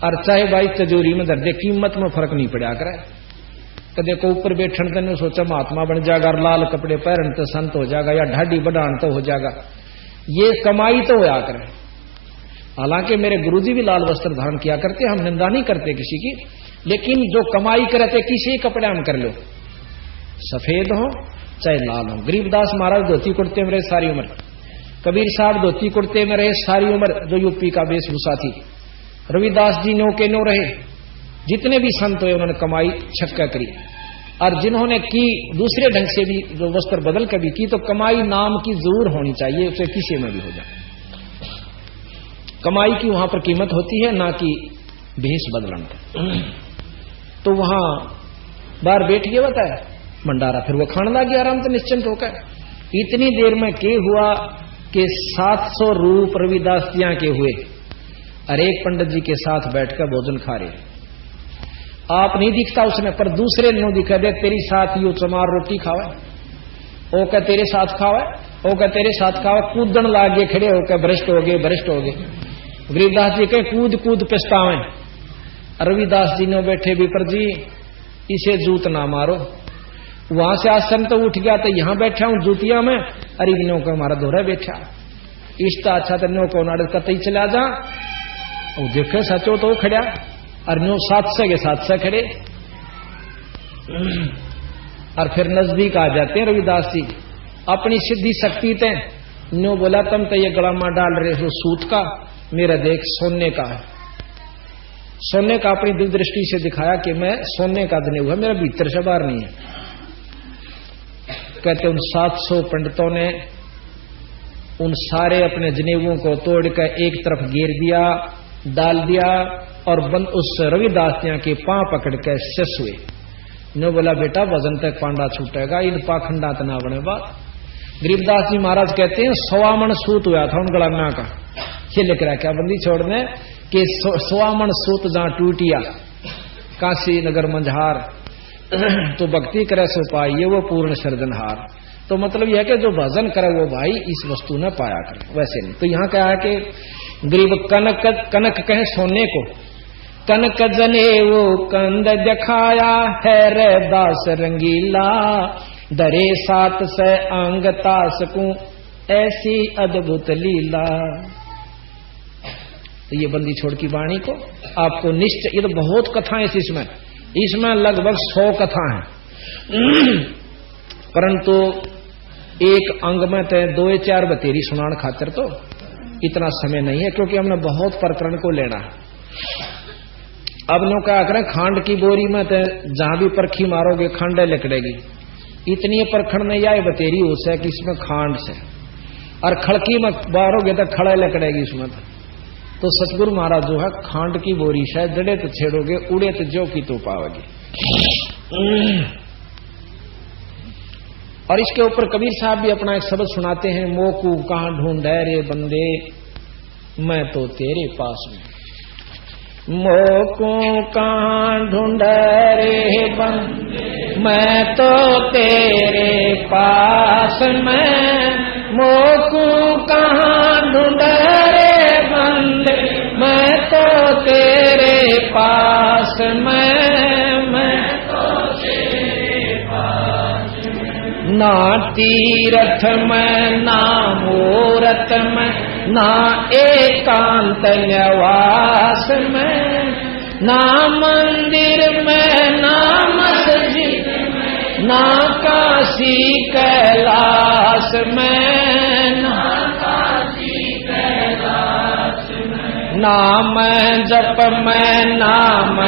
और चाहे भाई तिजोरी में धर दे, कीमत में फर्क नहीं पड़ा करे। कदे को ऊपर बैठन तेने सोचा महात्मा बन जाएगा, और लाल कपड़े पहन तो संत हो जाएगा, या ढाडी बढ़ान तो हो जाएगा, ये कमाई तो होया करे। हालांकि मेरे गुरुजी भी लाल वस्त्र धारण किया करते, हम निंदा नहीं करते किसी की, लेकिन जो कमाई करते किसी कपड़े हम कर लो, सफेद हो चाहे लाल हो। गरीबदास महाराज धोती कुर्ते में रहे सारी उम्र, कबीर साहब धोती कुर्ते में रहे सारी उम्र, जो यूपी का वेशभूषा थी। रविदास जी नो के नो रहे, जितने भी संत हुए उन्होंने कमाई छक्का करी, और जिन्होंने की दूसरे ढंग से भी जो वस्त्र बदल कर भी की, तो कमाई नाम की जरूर होनी चाहिए, उसे किसी में भी हो जाए। कमाई की वहां पर कीमत होती है, ना कि भेष बदलन। तो वहां बाहर बैठ गया बताया भंडारा, फिर वो खाने लगे आराम से निश्चिंत होकर। इतनी देर में के हुआ कि 700 रूप रविदास जिया के हुए, और एक पंडित जी के साथ बैठकर भोजन खा रहे। आप नहीं दिखता उसने, पर दूसरे नो दिखा दे तेरी साथ यू चमार रोटी खावे, ओ क्या तेरे साथ खावे, वो कह तेरे साथ का कूदन लाग गए, खड़े होकर भ्रष्ट हो गए, भ्रष्ट हो गए। गरीबदास जी कहे कूद कूद पछतावे। रविदास जी ने बैठे विपर जी इसे जूत ना मारो। वहां से आश्रम तो उठ गया, तो यहां बैठा हूं जूतिया में, अरे नो को हमारा दोहरा बैठा इष्टा अच्छा तो नो को नाड़ कतई चला जा। वो देखे सचो तो खड़ा और नो 700 के 700 खड़े और फिर नजदीक आ जाते हैं रविदास जी अपनी सिद्धि शक्ति ते। नो बोला तुम तो ये गलामा डाल रहे हो सूत का, मेरा देख सोने का है। सोने का अपनी दिव्य दृष्टि से दिखाया कि मैं सोने का जनेऊ है, मेरा भीतर से बाहर नहीं है। कहते उन 700 पंडितों ने उन सारे अपने जनेऊओं को तोड़कर एक तरफ घेर दिया, डाल दिया और बंद उस रविदास के पांव पकड़ के शस हुए। नो बोला बेटा वजन तक पांडा छूटेगा, इन पाखंडा तना बने बात। गरीबदास जी महाराज कहते हैं 100 मन सूत हुआ था उन गलाना का। ये लिख रहा क्या बंदी छोड़ने कि 100 मन सूत जहां टूटिया काशी नगर मंझार तो भक्ति करे सो पाइए वो पूर्ण सर्जनहार। तो मतलब यह है कि जो भजन करे वो भाई इस वस्तु ने पाया करे, वैसे नहीं। तो यहाँ क्या है कि गरीब कनक कनक कहे सोने को, कनक जने वो कंद दिखाया है रे दास रंगीला, दरे 7 से अंग तास को ऐसी अद्भुत लीला। तो ये बंदी छोड़ की वाणी को आपको निश्चय, ये तो बहुत कथाएं इसमें लगभग 100 कथा हैं, परंतु एक अंग में तो 2-4 बतेरी सुनान खातिर तो इतना समय नहीं है, क्योंकि हमने बहुत प्रकरण को लेना है। अब नो क्या करें, खांड की बोरी में तो जहां भी परखी मारोगे खंडे लिकड़ेगी, इतनी परखण नहीं आए बतेरी हो से कि इसमें खांड से, और खड़की में मारोगे तो खड़े लिकड़ेगी इसमें। तो सतगुरु महाराज जो है खांड की बोरी शायद जड़े तो छेड़ोगे, उड़े तो जो की तो पाओगे। और इसके ऊपर कबीर साहब भी अपना एक शब्द सुनाते हैं, मोकू कहां ढूंढे रे बंदे मैं तो तेरे पास में। मोकू कहां ढूंढे रे बंदे मैं तो तेरे पास में, मोकू कहां ढूंढे रे बंदे मैं तो तेरे पास में, मैं तो तेरे पास में। ना तीरथ में ना मूरत में ना एकांत निवास में, ना मंदिर में ना मस्जिद में ना काशी कैलाश में, ना काशी कैलाश में। नाम जप में नाम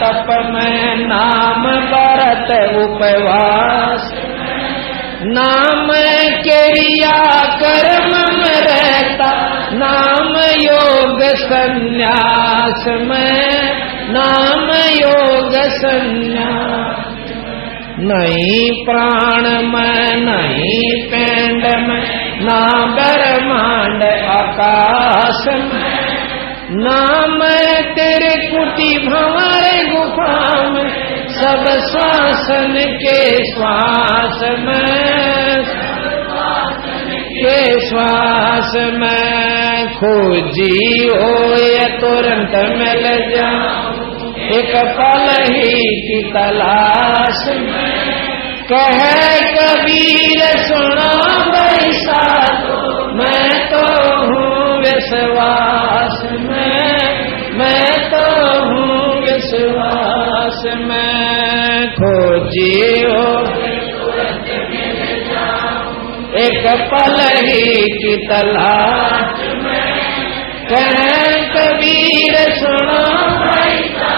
तप में नाम व्रत उपवास, नाम क्रिया कर्म में रहता नाम योग संन्यास में, नाम योग संन्यास। नहीं प्राण में नहीं पिंड में ना ब्रह्मांड आकाश में, नाम तेरे कुटी भंवर गुफा में सब श्वासन के श्वास में, के श्वास में। खोजी हो ये तुरंत मिल जाऊं एक पल ही की तलाश में, कहे कबीर सुना बैसा मैं तो हूँ विश्वास में, मैं तो हूँ विश्वास में। खोजी हो एक पल ही की तलाश में, कहे कबीर सुना बैसा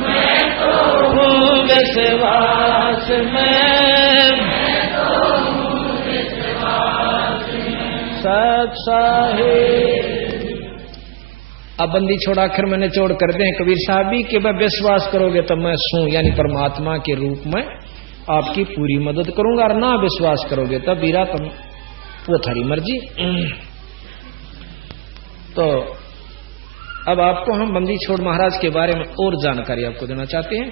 मैं तो हूँ विश्वास में, मैं तो हूँ विश्वास में। सत्साही अब बंदी छोड़ा आखिर मैंने चोड़ कर दे कबीर साहब भी कि मैं विश्वास करोगे तो मैं सू यानी परमात्मा के रूप में आपकी पूरी मदद करूंगा, और ना विश्वास करोगे तब बीरा तुम वो थारी मर्जी। तो अब आपको हम बंदी छोड़ महाराज के बारे में और जानकारी आपको देना चाहते हैं,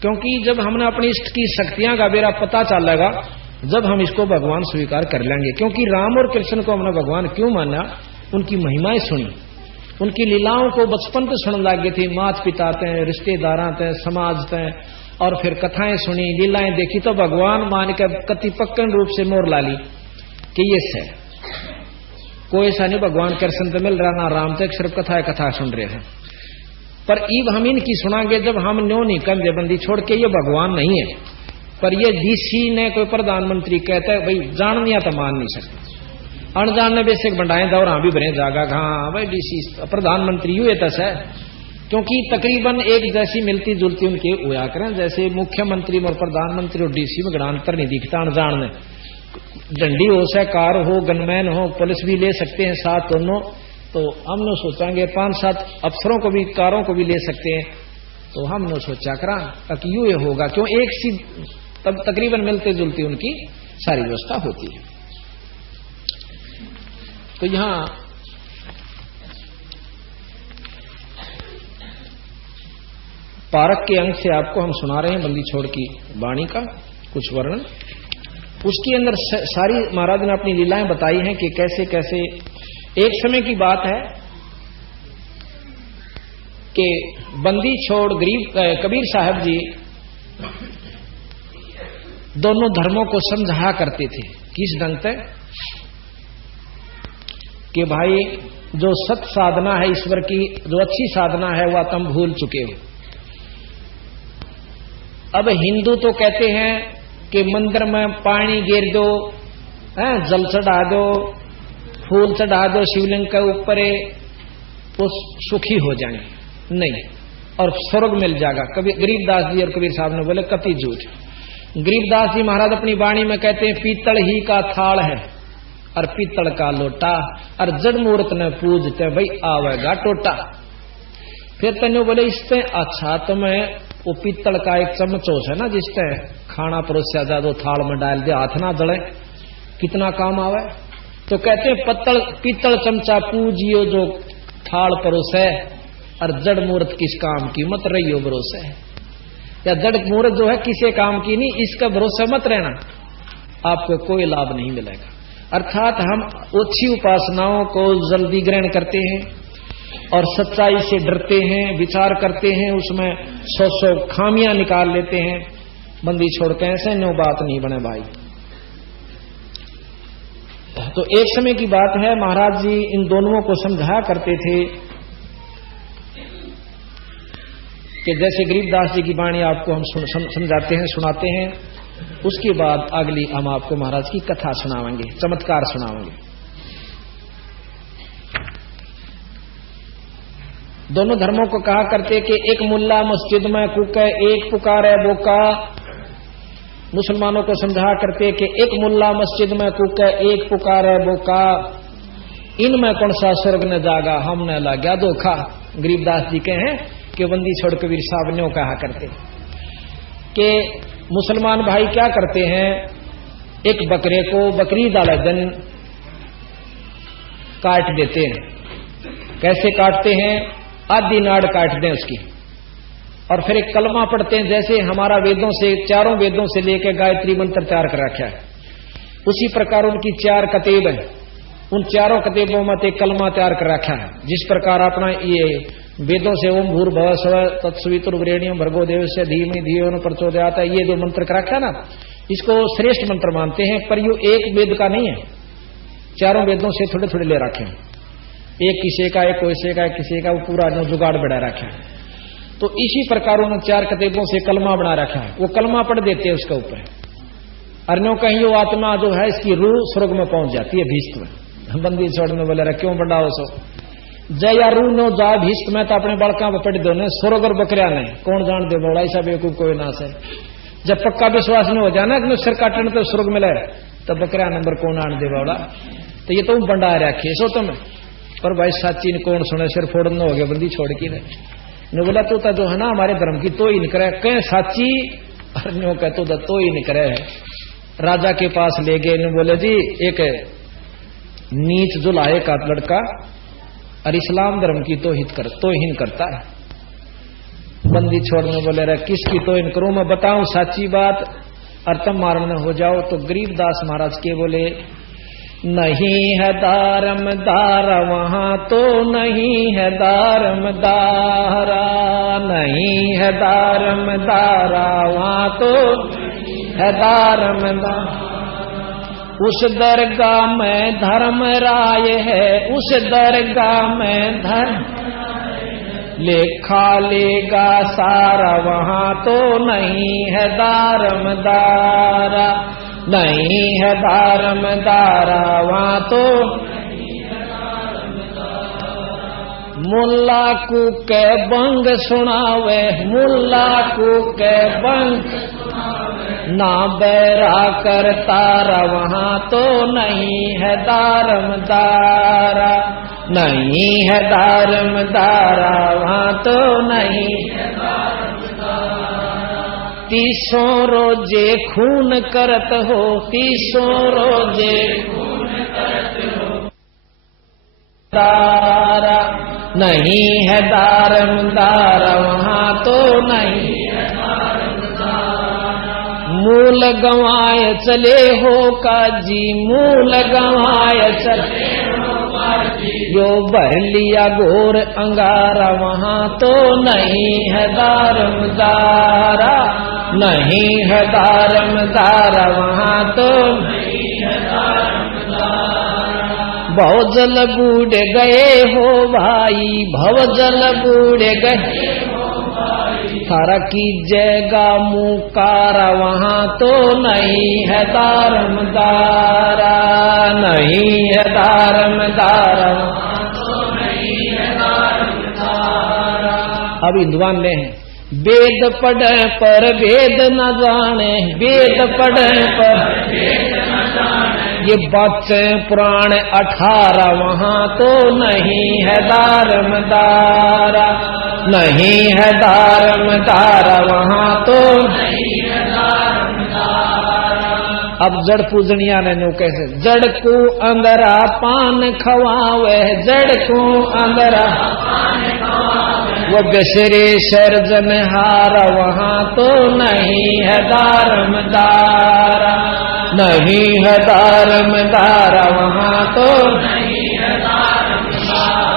क्योंकि जब हमने अपनी इष्ट की शक्तियां का बेरा पता चलेगा जब हम इसको भगवान स्वीकार कर लेंगे। क्योंकि राम और कृष्ण को हमने भगवान क्यों माना? उनकी महिमाएं सुनी, उनकी लीलाओं को बचपन से सुनने लगे थे, माता पिता थे, रिश्तेदार थे, समाज थे, और फिर कथाएं सुनी, लीलाएं देखी, तो भगवान मान के कति पक्कन रूप से मोर ला ली कि ये है। कोई ऐसा नहीं भगवान कृष्ण तो मिल रहा ना राम तक, सिर्फ कथा सुन रहे हैं। पर ईब हम इनकी सुनांगे जब हम न्यो नहीं कंधे बंदी छोड़ के, ये भगवान नहीं है। पर ये डीसी ने कोई प्रधानमंत्री कहता है भाई जाननिया तो मान नहीं सकते, अनजान ने बेसिक बंडाए दौर भी बने जागा हाँ भाई डीसी प्रधानमंत्री हुए तस है। क्योंकि तकरीबन एक जैसी मिलती जुलती उनके हुआ करें, जैसे मुख्यमंत्री और प्रधानमंत्री और डीसी में गड़ा अंतर नहीं दिखता। अनजान में डंडी हो चाहे कार हो, गनमैन हो, पुलिस भी ले सकते हैं साथ दोनों। तो हम लोग सोचांगे 5-7 अफसरों को भी, कारों को भी ले सकते हैं। तो हम लोग सोचा करा कि यूं ये होगा, क्यों एक सी तब तकरीबन मिलते जुलती उनकी सारी व्यवस्था होती है। तो यहां पारक के अंग से आपको हम सुना रहे हैं बंदी छोड़ की वाणी का कुछ वर्णन। उसके अंदर सारी महाराज ने अपनी लीलाएं बताई हैं कि कैसे कैसे। एक समय की बात है कि बंदी छोड़ गरीब कबीर साहब जी दोनों धर्मों को समझा करते थे। किस ढंग से कि भाई जो सत साधना है ईश्वर की, जो अच्छी साधना है वह तुम भूल चुके हो। अब हिंदू तो कहते हैं कि मंदिर में पानी गिर दो, जल चढ़ा दो, फूल चढ़ा दो शिवलिंग के ऊपर, वो सुखी हो जाएंगे। नहीं, और स्वर्ग मिल जाएगा। कभी गरीबदास जी और कबीर साहब ने बोले कति झूठ। गरीबदास जी महाराज अपनी वाणी में कहते हैं पीतल ही का थाल है और पीतल का लोटा, और जड़ मूर्त ने पूजते भाई आवेगा टोटा। फिर तन्यो बोले इससे अच्छा तो मैं वो पीतल का एक चमचोस है ना जिससे खाना परोसा जा, दो थाल में डाल दे, हाथ ना जले, कितना काम आवे। तो कहते हैं पीतल चमचा पूजियो जो थाल परोसे, और जड़ मूर्त किस काम की मत रहियो भरोसे। या जड़ मूर्त जो है किसी काम की नहीं, इसका भरोसा मत रहना, आपको कोई लाभ नहीं मिलेगा। अर्थात हम अच्छी उपासनाओं को जल्दी ग्रहण करते हैं और सच्चाई से डरते हैं, विचार करते हैं, उसमें 100 खामियां निकाल लेते हैं। बंदी छोड़ते हैं, ऐसे नो बात नहीं बने भाई। तो एक समय की बात है, महाराज जी इन दोनों को समझाया करते थे कि जैसे गरीबदास जी की वाणी आपको हम समझाते हैं, सुनाते हैं, उसके बाद अगली हम आपको महाराज की कथा सुनाएंगे, चमत्कार सुनाएंगे। दोनों धर्मों को कहा करते कि एक मुल्ला मस्जिद में कुके, एक पुकारे बोका। मुसलमानों को समझा करते कि एक मुल्ला मस्जिद में कुके, एक पुकारे बोका, इनमें कौन सा स्वर्ग न जागा, हमने लगा धोखा। गरीबदास जी के हैं कि बंदी छोड़ कबीर साहब ने कहा करते कि मुसलमान भाई क्या करते हैं, एक बकरे को बकरीद वाले दिन काट देते हैं। कैसे काटते हैं? आधी नाड़ काट दें उसकी, और फिर एक कलमा पढ़ते हैं। जैसे हमारा वेदों से, चारों वेदों से लेकर गायत्री मंत्र तैयार कर रखा है, उसी प्रकार उनकी 4 कतेब है। उन चारों कतेबों में एक कलमा तैयार कर रखा है। जिस प्रकार अपना ये वेदों से ओम भूर्भुवः स्वः तत्सवितुर्वरेण्यं भर्गो देवस्य धीमहि धियो न प्रचोदयात्, ये जो मंत्र कर रखा है ना, इसको श्रेष्ठ मंत्र मानते हैं। पर ये एक वेद का नहीं है, चारों वेदों से थोड़े थोड़े ले रखे हैं। एक किसी का, एक कोई का, किसी का, वो पूरा जो जुगाड़ बढ़ा रखा है। तो इसी प्रकार उन्होंने 4 कतेबों से कलमा बना रखा है। वो कलमा पढ़ देते हैं उसके ऊपर, अर्नो कहीं वो आत्मा जो है इसकी रूह स्वर्ग में पहुंच जाती है भीष्ट में। बंदी छोड़ने बोले क्यों बढ़ाओ सो जय या रूह नो जा भीष्ट में, तो अपने बड़का पढ़ दो ने स्वर्ग और बकरिया ने कौन जान दे बोला, ऐसा बेवकूफ कोई ना से। जब पक्का विश्वास नहीं हो जाना कि सिर काटने तो स्वर्ग मिले, तो बकरिया नंबर कौन आने दे बोला। तो ये तुम बंडा रखे सो तुम, पर भाई साची ने कौन सुने, सिर फोड़ना हो गया बंदी छोड़ के ने बोला तो जो है ना हमारे धर्म की तो ही नहीं करे, कहीं साची नो कहते तो ही नहीं करे। राजा के पास ले गए, ने बोले जी एक नीच जुलाहे का लड़का और इस्लाम धर्म की तोहिन करता है। बंदी छोड़ने बोले रहे किसकी तोहिन करूं, मैं बताऊं साची बात, और तुम मारण हो जाओ। तो गरीबदास महाराज के बोले नहीं है दारमदारा वहां तो नहीं है दारमदारा, नहीं है दारमदारा वहां तो है दारमदारा। उस दरगाह में धर्म राय है, उस दरगाह में धर्म लेखा लेगा सारा वहां तो नहीं है दारमदारा, नहीं है दारमदारा वहां तो। मुल्ला को के बंग सुनावे, मुल्ला को के बंग ना बैरा कर तारा वहां तो नहीं है दारमदारा, नहीं है दारमदारा वहां तो नहीं है दारमदारा। तीसों रोजे खून करत हो, तीसों रोजे खून करत हो दारा, नहीं है दारमदारा वहां तो नहीं है दारमदारा। मूल गंवाय चले हो काजी, मूल गंवाय चले जो भर लिया घोर अंगारा वहां तो नहीं है दारमदारा, नहीं है दारमदारा वहां तो नहीं है दारमदारा। भवजल बूढ़ गए हो भाई, भवजल बूढ़ गए थारा की जगह मुकारा वहां तो नहीं है दारमदारा, नहीं है दारमदारा वहां तो नहीं है दारमदारा। अब हिंदुआन ने वेद पढ़े पर वेद न जाने, वेद पढ़े पर वेद न जाने, ये बातें पुराण 18 वहां तो नहीं है दारमदारा, नहीं है दारमदारा वहां तो नहीं है दारमदारा। अब जड़ पूजनिया ने नो कैसे जड़ को अंदरा पान खवावे, जड़ को अंदरा पान खवावे वो बेसरे सर्जन हारा वहां तो नहीं है दारमदारा, नहीं है दारमदारा वहां तो नहीं है दारमदारा।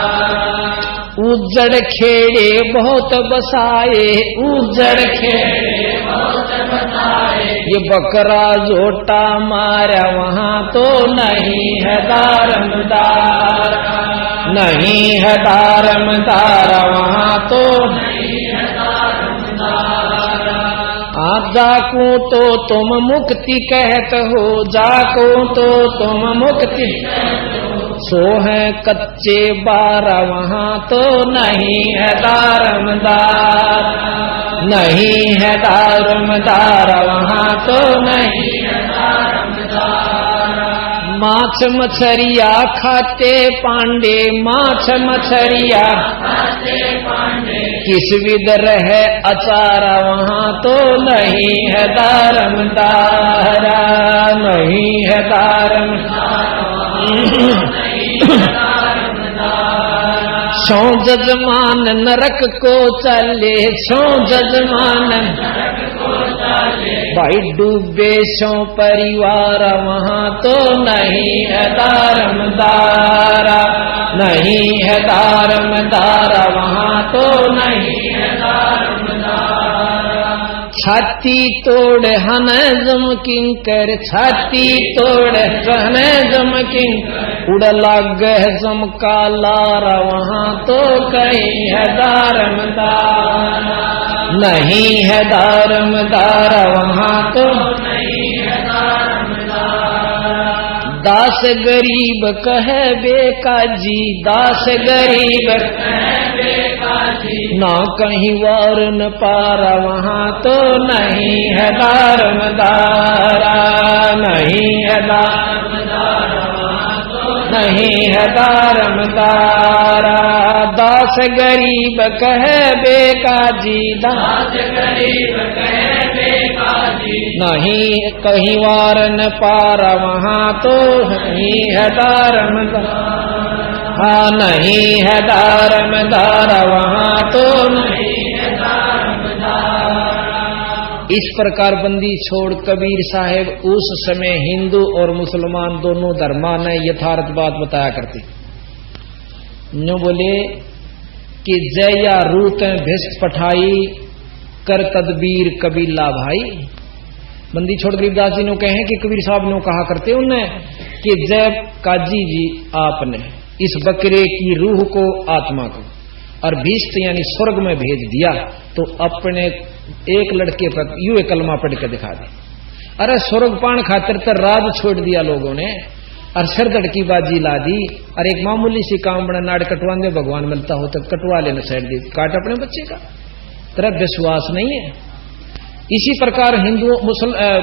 उजड़ खेड़े बहुत बसाए, उजड़ खेड़े बहुत बसाए ये बकरा जोटा मारा वहां तो नहीं है दारमदारा, नहीं है दारमदारा वहां तो नहीं है दारमदारा। आप जाको तो तुम मुक्ति कहत हो, जाको तो तुम मुक्ति सो है कच्चे बारा वहां तो नहीं है दारमदारा, नहीं है दारमदारा वहां तो नहीं है दारमदारा। माछ मछरिया खाते पांडे, माछ मछरिया खाते पांडे किस विध रहे अचारा वहां तो नहीं है दारमदारा, नहीं है दारमदारा। सौ जजमान नरक को चले, सौ जजमान भाई डूबे सौ परिवार वहां तो नहीं है दारमदारा, नहीं है दारमदारा वहां तो नहीं है दारमदारा। छाती तोड़ हने जम किंकर, छाती तोड़ हने जम किंकर उड़ला गह जमका लारा वहां तो कहीं है दारमदारा, नहीं है दारमदारा वहां तो नहीं है दारमदारा। दास गरीब कहे बेकाजी, दास गरीब कहे बेकाजी ना कहीं वार न पारा वहां तो नहीं है दारमदारा, नहीं है दारमदारा वहां तो नहीं है दारमदारा। दास गरीब कहे बेकाजी, दास गरीब कहे बेकाजी नहीं कहीं वार न पारा वहां तो नहीं है दारमदारा, हाँ नहीं है दारमदारा वहां तो नहीं है दारमदारा। इस प्रकार बंदी छोड़ कबीर साहेब उस समय हिंदू और मुसलमान दोनों धर्मा ने यथार्थ बात बताया करते। न्यू बोले कि जया रूत भिष्ट पठाई कर तदबीर कबीला भाई। बंदी छोड़ गरीबदास जी ने कहे कि कबीर साहब ने कहा करते उन्हें कि जय काजी जी आपने इस बकरे की रूह को आत्मा को और भीष्ट यानी स्वर्ग में भेज दिया तो अपने एक लड़के पर यूं एक कलमा पढ़ के दिखा दे। अरे स्वर्ग पान खातिर तो राज छोड़ दिया लोगों ने और सिरदड़ की बाजी ला दी। और एक मामूली सी काम बना नाड़ कटवान दे भगवान मिलता हो तो कटवा लेना साइड दे काट अपने बच्चे का। तेरा विश्वास नहीं है। इसी प्रकार हिंदू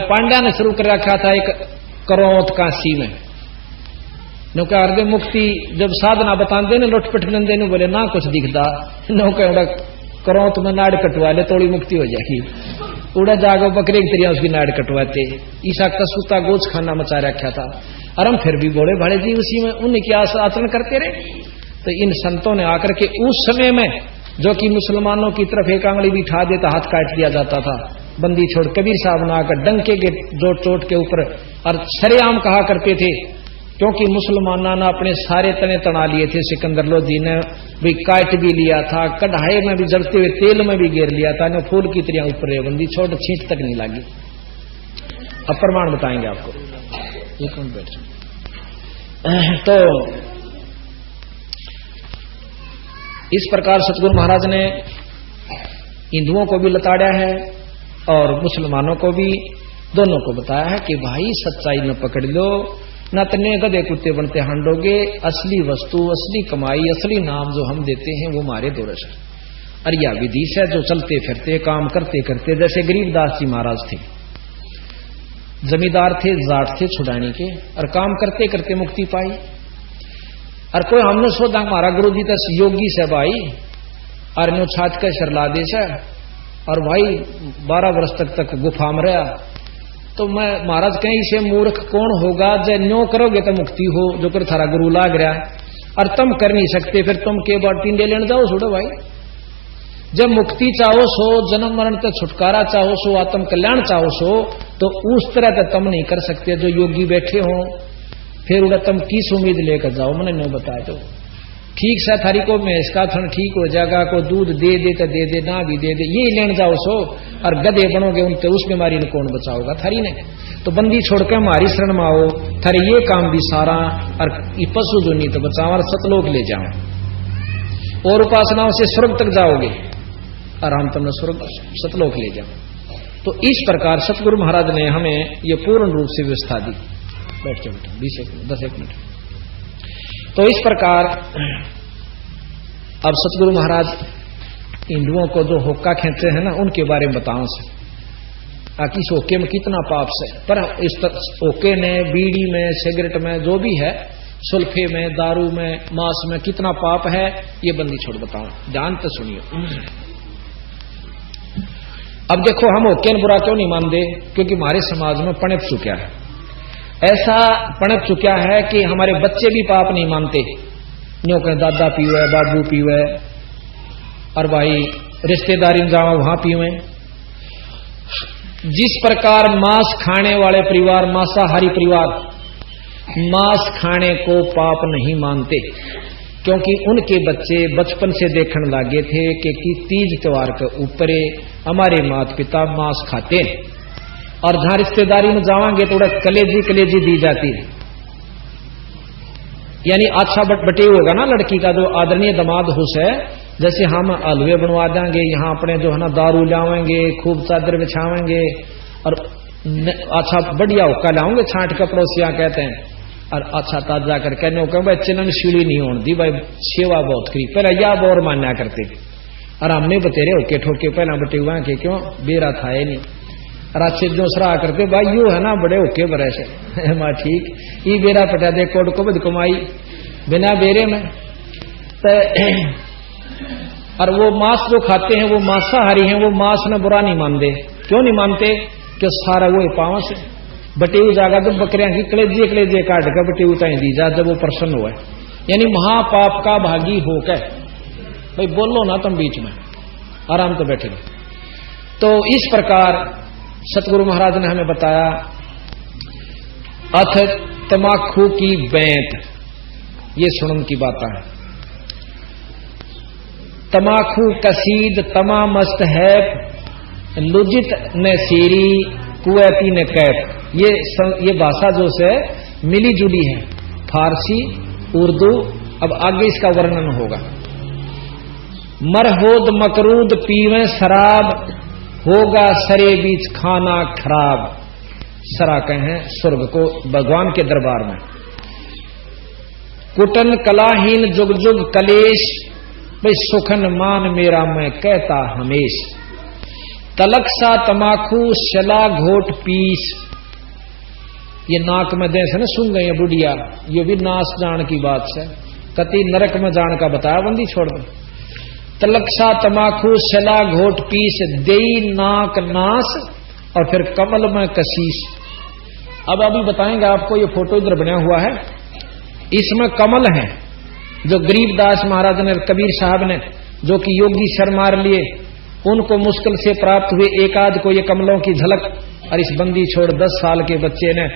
पांड्या ने शुरू कर रखा था एक करौत काशी में नौका अर्दे मुक्ति जब साधना बताते ने लुटपट लेंदे ने बोले ना कुछ दिखता नौका उड़ा करौत में नाड़ कटवा ले थोड़ी मुक्ति हो जाएगी। उड़ा जागो बकरे की तरह उसकी नाड़ कटवाते। ईसा कसूता गोच खाना मचा रखा था और हम फिर भी बोले भाड़े जी उसी में उन्हीं की आचरण करते रहे। तो इन संतों ने आकर के उस समय में जो कि मुसलमानों की तरफ एक आंगली भी उठा देता हाथ काट दिया जाता था। बंदी छोड़ कबीर साहब ने आकर डंके के जोट चोट के ऊपर और सरेआम कहा करते थे क्योंकि मुसलमानों ने अपने सारे तने तना लिए थे। सिकंदर लोधी ने भी काट भी लिया था, कढ़ाई में भी जलते हुए तेल में भी घेर लिया था। फूल की तरह ऊपर है बंदी छोड़ छींट तक नहीं लगी। अब प्रमाण बताएंगे आपको। एक मिनट बैठ। तो इस प्रकार सतगुरु महाराज ने हिंदुओं को भी लताड़ा है और मुसलमानों को भी दोनों को बताया है कि भाई सच्चाई में पकड़ लो न तने गधे कुत्ते बनते हांडोगे। असली वस्तु असली कमाई असली नाम जो हम देते हैं वो हमारे दोरस है। और यह विधि है जो चलते फिरते काम करते करते जैसे गरीबदास जी महाराज थे जमींदार थे जाट थे छुड़ाने के और काम करते करते मुक्ति पाई। और कोई हमने सोचा हमारा गुरु जी तो योगी से भाई और नो छात का शरला दे से और भाई 12 वर्ष तक गुफा में रहा। तो मैं महाराज कहीं से मूर्ख कौन होगा जो न्यो करोगे तो मुक्ति हो जो कर थारा गुरु लाग रहा और तुम कर नहीं सकते फिर तुम के बाद टिंडे लेने जाओ छोड़ो भाई। जब मुक्ति चाहो सो जन्म मरण तो छुटकारा चाहो सो आत्म कल्याण चाहो सो तो उस तरह तो तुम नहीं कर सकते जो योगी बैठे हो। फिर उड़ा तुम किस उम्मीद लेकर जाओ मैंने न्यो बताया। तो ठीक सा थारी को मैं इसका थन ठीक हो जाएगा को दूध दे दे तो दे दे ना भी दे दे ये लेने जाओ सो और गधे बनोगे उनसे उस बीमारी ने कौन बचाओगा थारी ने। तो बंदी छोड़कर हमारी शरण में आओ थारे ये काम भी सारा और पशु जो नहीं तो बचाओ और सतलोक ले जाओ और उपासनाओं से स्वर्ग तक जाओगे और हम तुमने स्वर्ग सतलोक ले जाओ। तो इस प्रकार सतगुरु महाराज ने हमें ये पूर्ण रूप से व्यवस्था दी। बैठ जाओ बेटा 20 मिनट 10 मिनट। तो इस प्रकार अब सतगुरु महाराज हिंदुओं को जो होक्का खेलते हैं ना उनके बारे में बताओ से इस होके में कितना पाप से पर इस होके ने बीड़ी में सिगरेट में जो भी है सुल्फे में दारू में मांस में कितना पाप है ये बंदी छोड़ बताओ ध्यान तो सुनिए। अब देखो हम होके ने बुरा क्यों नहीं मानते क्योंकि हमारे समाज में पनप चुका है ऐसा पनप चुका है कि हमारे बच्चे भी पाप नहीं मानते। न्यों कहें दादा पीवे बाबू पीवे और भाई रिश्तेदारी में जाओ वहां पीवे। जिस प्रकार मांस खाने वाले परिवार मांसाहारी परिवार मांस खाने को पाप नहीं मानते क्योंकि उनके बच्चे बचपन से देखने लगे थे कि तीज त्योहार के ऊपर हमारे माता पिता मांस खाते हैं और जहां रिश्तेदारी में जावांगे तो कलेजी कलेजी दी जाती है। यानी अच्छा बटे होगा ना लड़की का जो आदरणीय दामाद हुस है जैसे हम हलवे बनवा देंगे यहाँ अपने जो है ना दारू लावेंगे खूब चादर बिछावेंगे और अच्छा बढ़िया हुक्का लाओगे छांट का पड़ोसिया कहते हैं और अच्छा ताजा कर कहने को भाई चिलन सीढ़ी नहीं होने दी भाई सेवा बहुत करी पहले या बोर मान्या करते थे और हमने बतेरे होके ठोके पहला बटे हुआ के क्यों बेरा था नहीं और अच्छे दूसरा करते भाई यू है ना बड़े होके बरे से माँ ठीक ये बेरा पटा दे कोड को बद कमाई बिना बेरे में तो और वो मांस जो खाते हैं वो मांसाहारी हैं वो मांस में बुरा नहीं मानते। क्यों नहीं मानते कि सारा वो पाँव से बटेऊ जागा तो बकरियां की कलेजे कलेजे काट कर बटेऊ ताई दी जा जब वो प्रसन्न हुआ यानी महापाप का भागी होकर भाई बोलो ना तुम बीच में आराम तो बैठे। तो इस प्रकार सतगुरु महाराज ने हमें बताया, अथ तमाखू की बैंत, ये सुनन की बात है। तमाखू कसीद तमा मस्त है, लुजित न सीरी कुएती न कैफ। ये भाषा जो से मिली जुली है, फारसी उर्दू। अब आगे इसका वर्णन होगा। मरहोद मकरूद पीवे शराब, होगा सरे बीच खाना खराब। सरा कहें स्वर्ग को, भगवान के दरबार में। कुटन कलाहीन जुग जुग कलेश, भाई सुखन मान मेरा मैं कहता हमेश। तलक सा तमाखू शला घोट पीस, ये नाक में दे से न सुन गए बुढ़िया, ये भी नाश जान की बात से, कति नरक में जान का बताया बंदी छोड़ दो। तलक सा तमाखू शला घोट पीस, देई नाक नाश और फिर कमल में कशीश। अब अभी बताएंगे आपको, ये फोटो इधर बना हुआ है, इसमें कमल है जो गरीबदास महाराज ने, कबीर साहब ने, जो कि योगी सर मार लिए, उनको मुश्किल से प्राप्त हुए एक आध को ये कमलों की झलक। और इस बंदी छोड़ 10 साल के बच्चे ने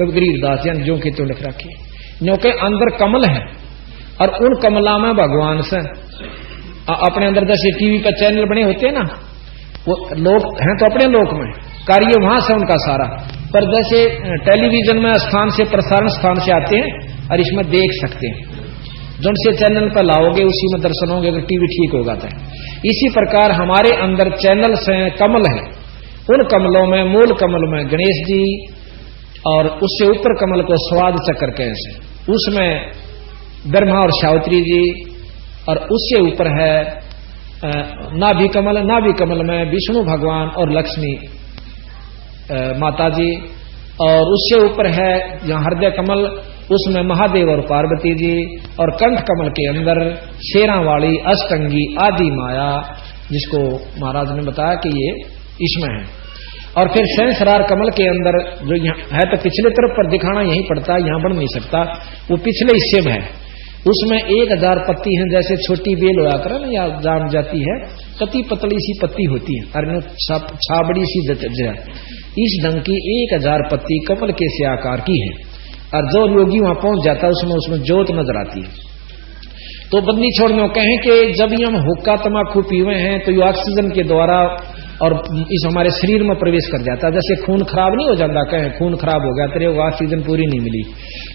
गरीबदास यानी जो कि तो लिख रखी, नो के अंदर कमल है और उन कमला में भगवान से अपने अंदर जैसे टीवी पर चैनल बने होते हैं ना, वो लोग हैं तो अपने लोक में, कार्य वहां से उनका सारा, पर जैसे टेलीविजन में स्थान से प्रसारण स्थान से आते हैं और इसमें देख सकते हैं। जो से चैनल पर लाओगे उसी में दर्शन होंगे, अगर टीवी ठीक होगा तो। इसी प्रकार हमारे अंदर चैनल से कमल है, उन कमलों में, मूल कमल में गणेश जी और उससे ऊपर कमल को स्वाद चक्र कैसे, उसमें ब्रह्मा और सावित्री जी, और उससे ऊपर है नाभि कमल। नाभि कमल में विष्णु भगवान और लक्ष्मी माता जी, और उससे ऊपर है जहां हृदय कमल, उसमें महादेव और पार्वती जी, और कंठ कमल के अंदर शेरा वाली अष्टंगी आदि माया, जिसको महाराज ने बताया कि ये इसमें है। और फिर सहस्रार कमल के अंदर जो यहाँ है, तो पिछले तरफ पर दिखाना यहीं पड़ता है, यहां बन नहीं सकता, वो पिछले हिस्से में है। उसमें 1000 पत्ती हैं, जैसे छोटी बेल होया करे ना, या जाम जाती है, कति पतली सी पत्ती होती है, और छाबड़ी सी इस ढंग की 1000 पत्ती कमल के से आकार की है। और जो योगी वहां पहुंच जाता है उसमें ज्योत नजर आती है। तो बंदी छोड़ने कहें कि जब हम हुक्का तमाकू पीवे हैं तो ये ऑक्सीजन के द्वारा और इस हमारे शरीर में प्रवेश कर जाता है। जैसे खून खराब नहीं हो जाता, कहें खून खराब हो गया, तेरे वो ऑक्सीजन पूरी नहीं मिली,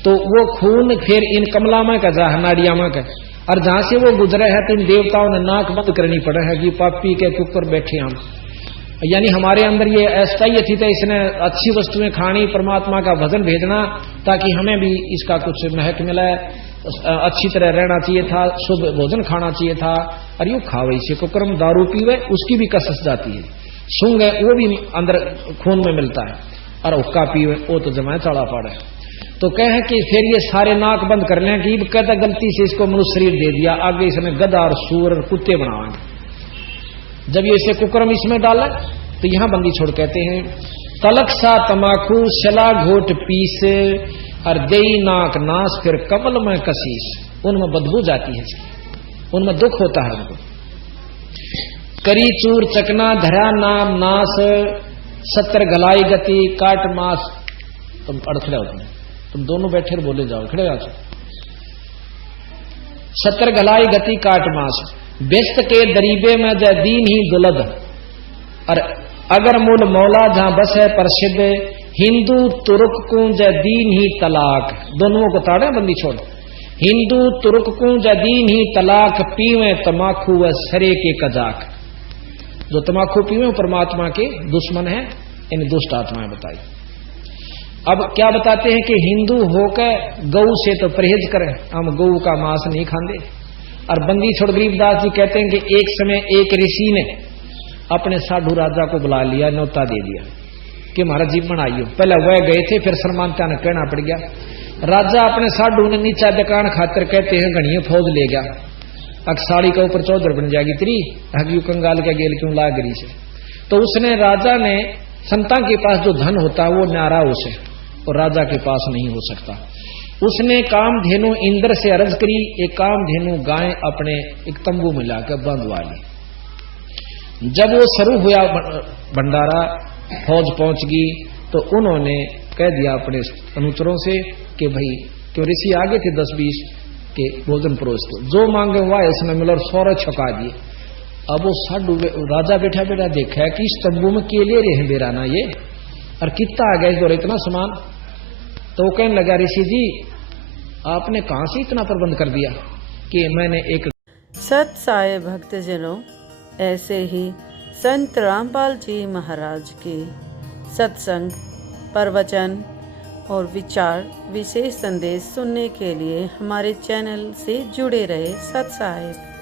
तो वो खून फिर इन कमलामा का जा नाड़ियामा का, और जहां से वो गुजरे है तो इन देवताओं ने नाक बंद करनी पड़े है कि पापी के ऊपर बैठे हम, यानी हमारे अंदर ये अस्थायी थी, तो इसने अच्छी वस्तुएं खानी, परमात्मा का भजन भेजना, ताकि हमें भी इसका कुछ महक मिले, अच्छी तरह रहना चाहिए था, शुभ भोजन खाना चाहिए था। और यू खावे इसे को कर्म दारू पीवे, उसकी भी कसस जाती है, सूंघ है वो भी अंदर खून में मिलता है, और हुक्का पीवे वो तो जमाए चढ़ा पड़ा है। तो कहे कि फिर ये सारे नाक बंद कर लें कि कहता गलती से इसको मनुष्य शरीर दे दिया, आगे इसने गधा और सूर और कुत्ते बनावाएंगे। जब ये इसे कुकर्म इसमें डाला तो यहां बंदी छोड़ कहते हैं, तलक सा तमाकू शला घोट पीस, और देई नाक नाश फिर कमल में कशीस। उनमें बदबू जाती है, उनमें दुख होता है उनको। करी चूर चकना धरा नाम नाश, 70 गलाई गति काट मास। तुम अड़खड़े हो, तुम दोनों बैठे बोले जाओ, खड़े आ जाओ। 70 गलाई गति काट मास, व्यस्त के दरीबे में जय दीन ही दुलद, और अगर मूल मौला जहां बस है प्रसिद्ध, हिंदू तुर्क को जय दीन ही तलाक। दोनों को ताड़े बंदी छोड़, हिंदू तुर्क को जय दीन ही तलाक, पीवे तमाकू व सरे के कजाक। जो तमाकू पीवे परमात्मा के दुश्मन है, इन दुष्ट आत्माएं बताई। अब क्या बताते हैं कि हिंदू होकर गऊ से तो परहेज करें, हम गऊ का मांस नहीं खाते। और बंदी छोड़ गरीबदास जी कहते हैं कि एक समय एक ऋषि ने अपने साधु राजा को बुला लिया, न्योता दे दिया कि हमारा जीवन आइयो। पहले वह गए थे, फिर सरमानता ने कहना पड़ गया। राजा अपने साधु ने नीचा दुकान खातर कहते हैं घड़ियों फौज ले गया, अकसाड़ी के ऊपर चौधर बन जाएगी तेरी, हगियो कंगाल के गेल क्यों ला गरी से। तो उसने राजा ने संता के पास जो धन होता है वो न्यारा उसे, और राजा के पास नहीं हो सकता। उसने कामधेनु इंद्र से अर्ज करी, एक कामधेनु गाय अपने एक तंबू में लाकर बंधवा ली। जब वो शुरू हुआ भंडारा फौज पहुंच गई तो उन्होंने कह दिया अपने अनुचरों से कि भाई क्यों ऋषि आगे थे 10-20 के भोजन परोस दो, जो मांगे हुआ इसमें मिला और 100 छका दिए। अब वो साधु राजा बैठा बैठा देखा है कि इस तंबू में केले रहे बेराना ये, और कितना आ गया इस दौर इतना सामान। तो वो कहने लगा ऋषि जी आपने कहां से इतना प्रबंध कर दिया कि मैंने एक। सत साई भक्तजनों, ऐसे ही संत रामपाल जी महाराज के सत्संग, प्रवचन और विचार विशेष संदेश सुनने के लिए हमारे चैनल से जुड़े रहे। सत साहिब।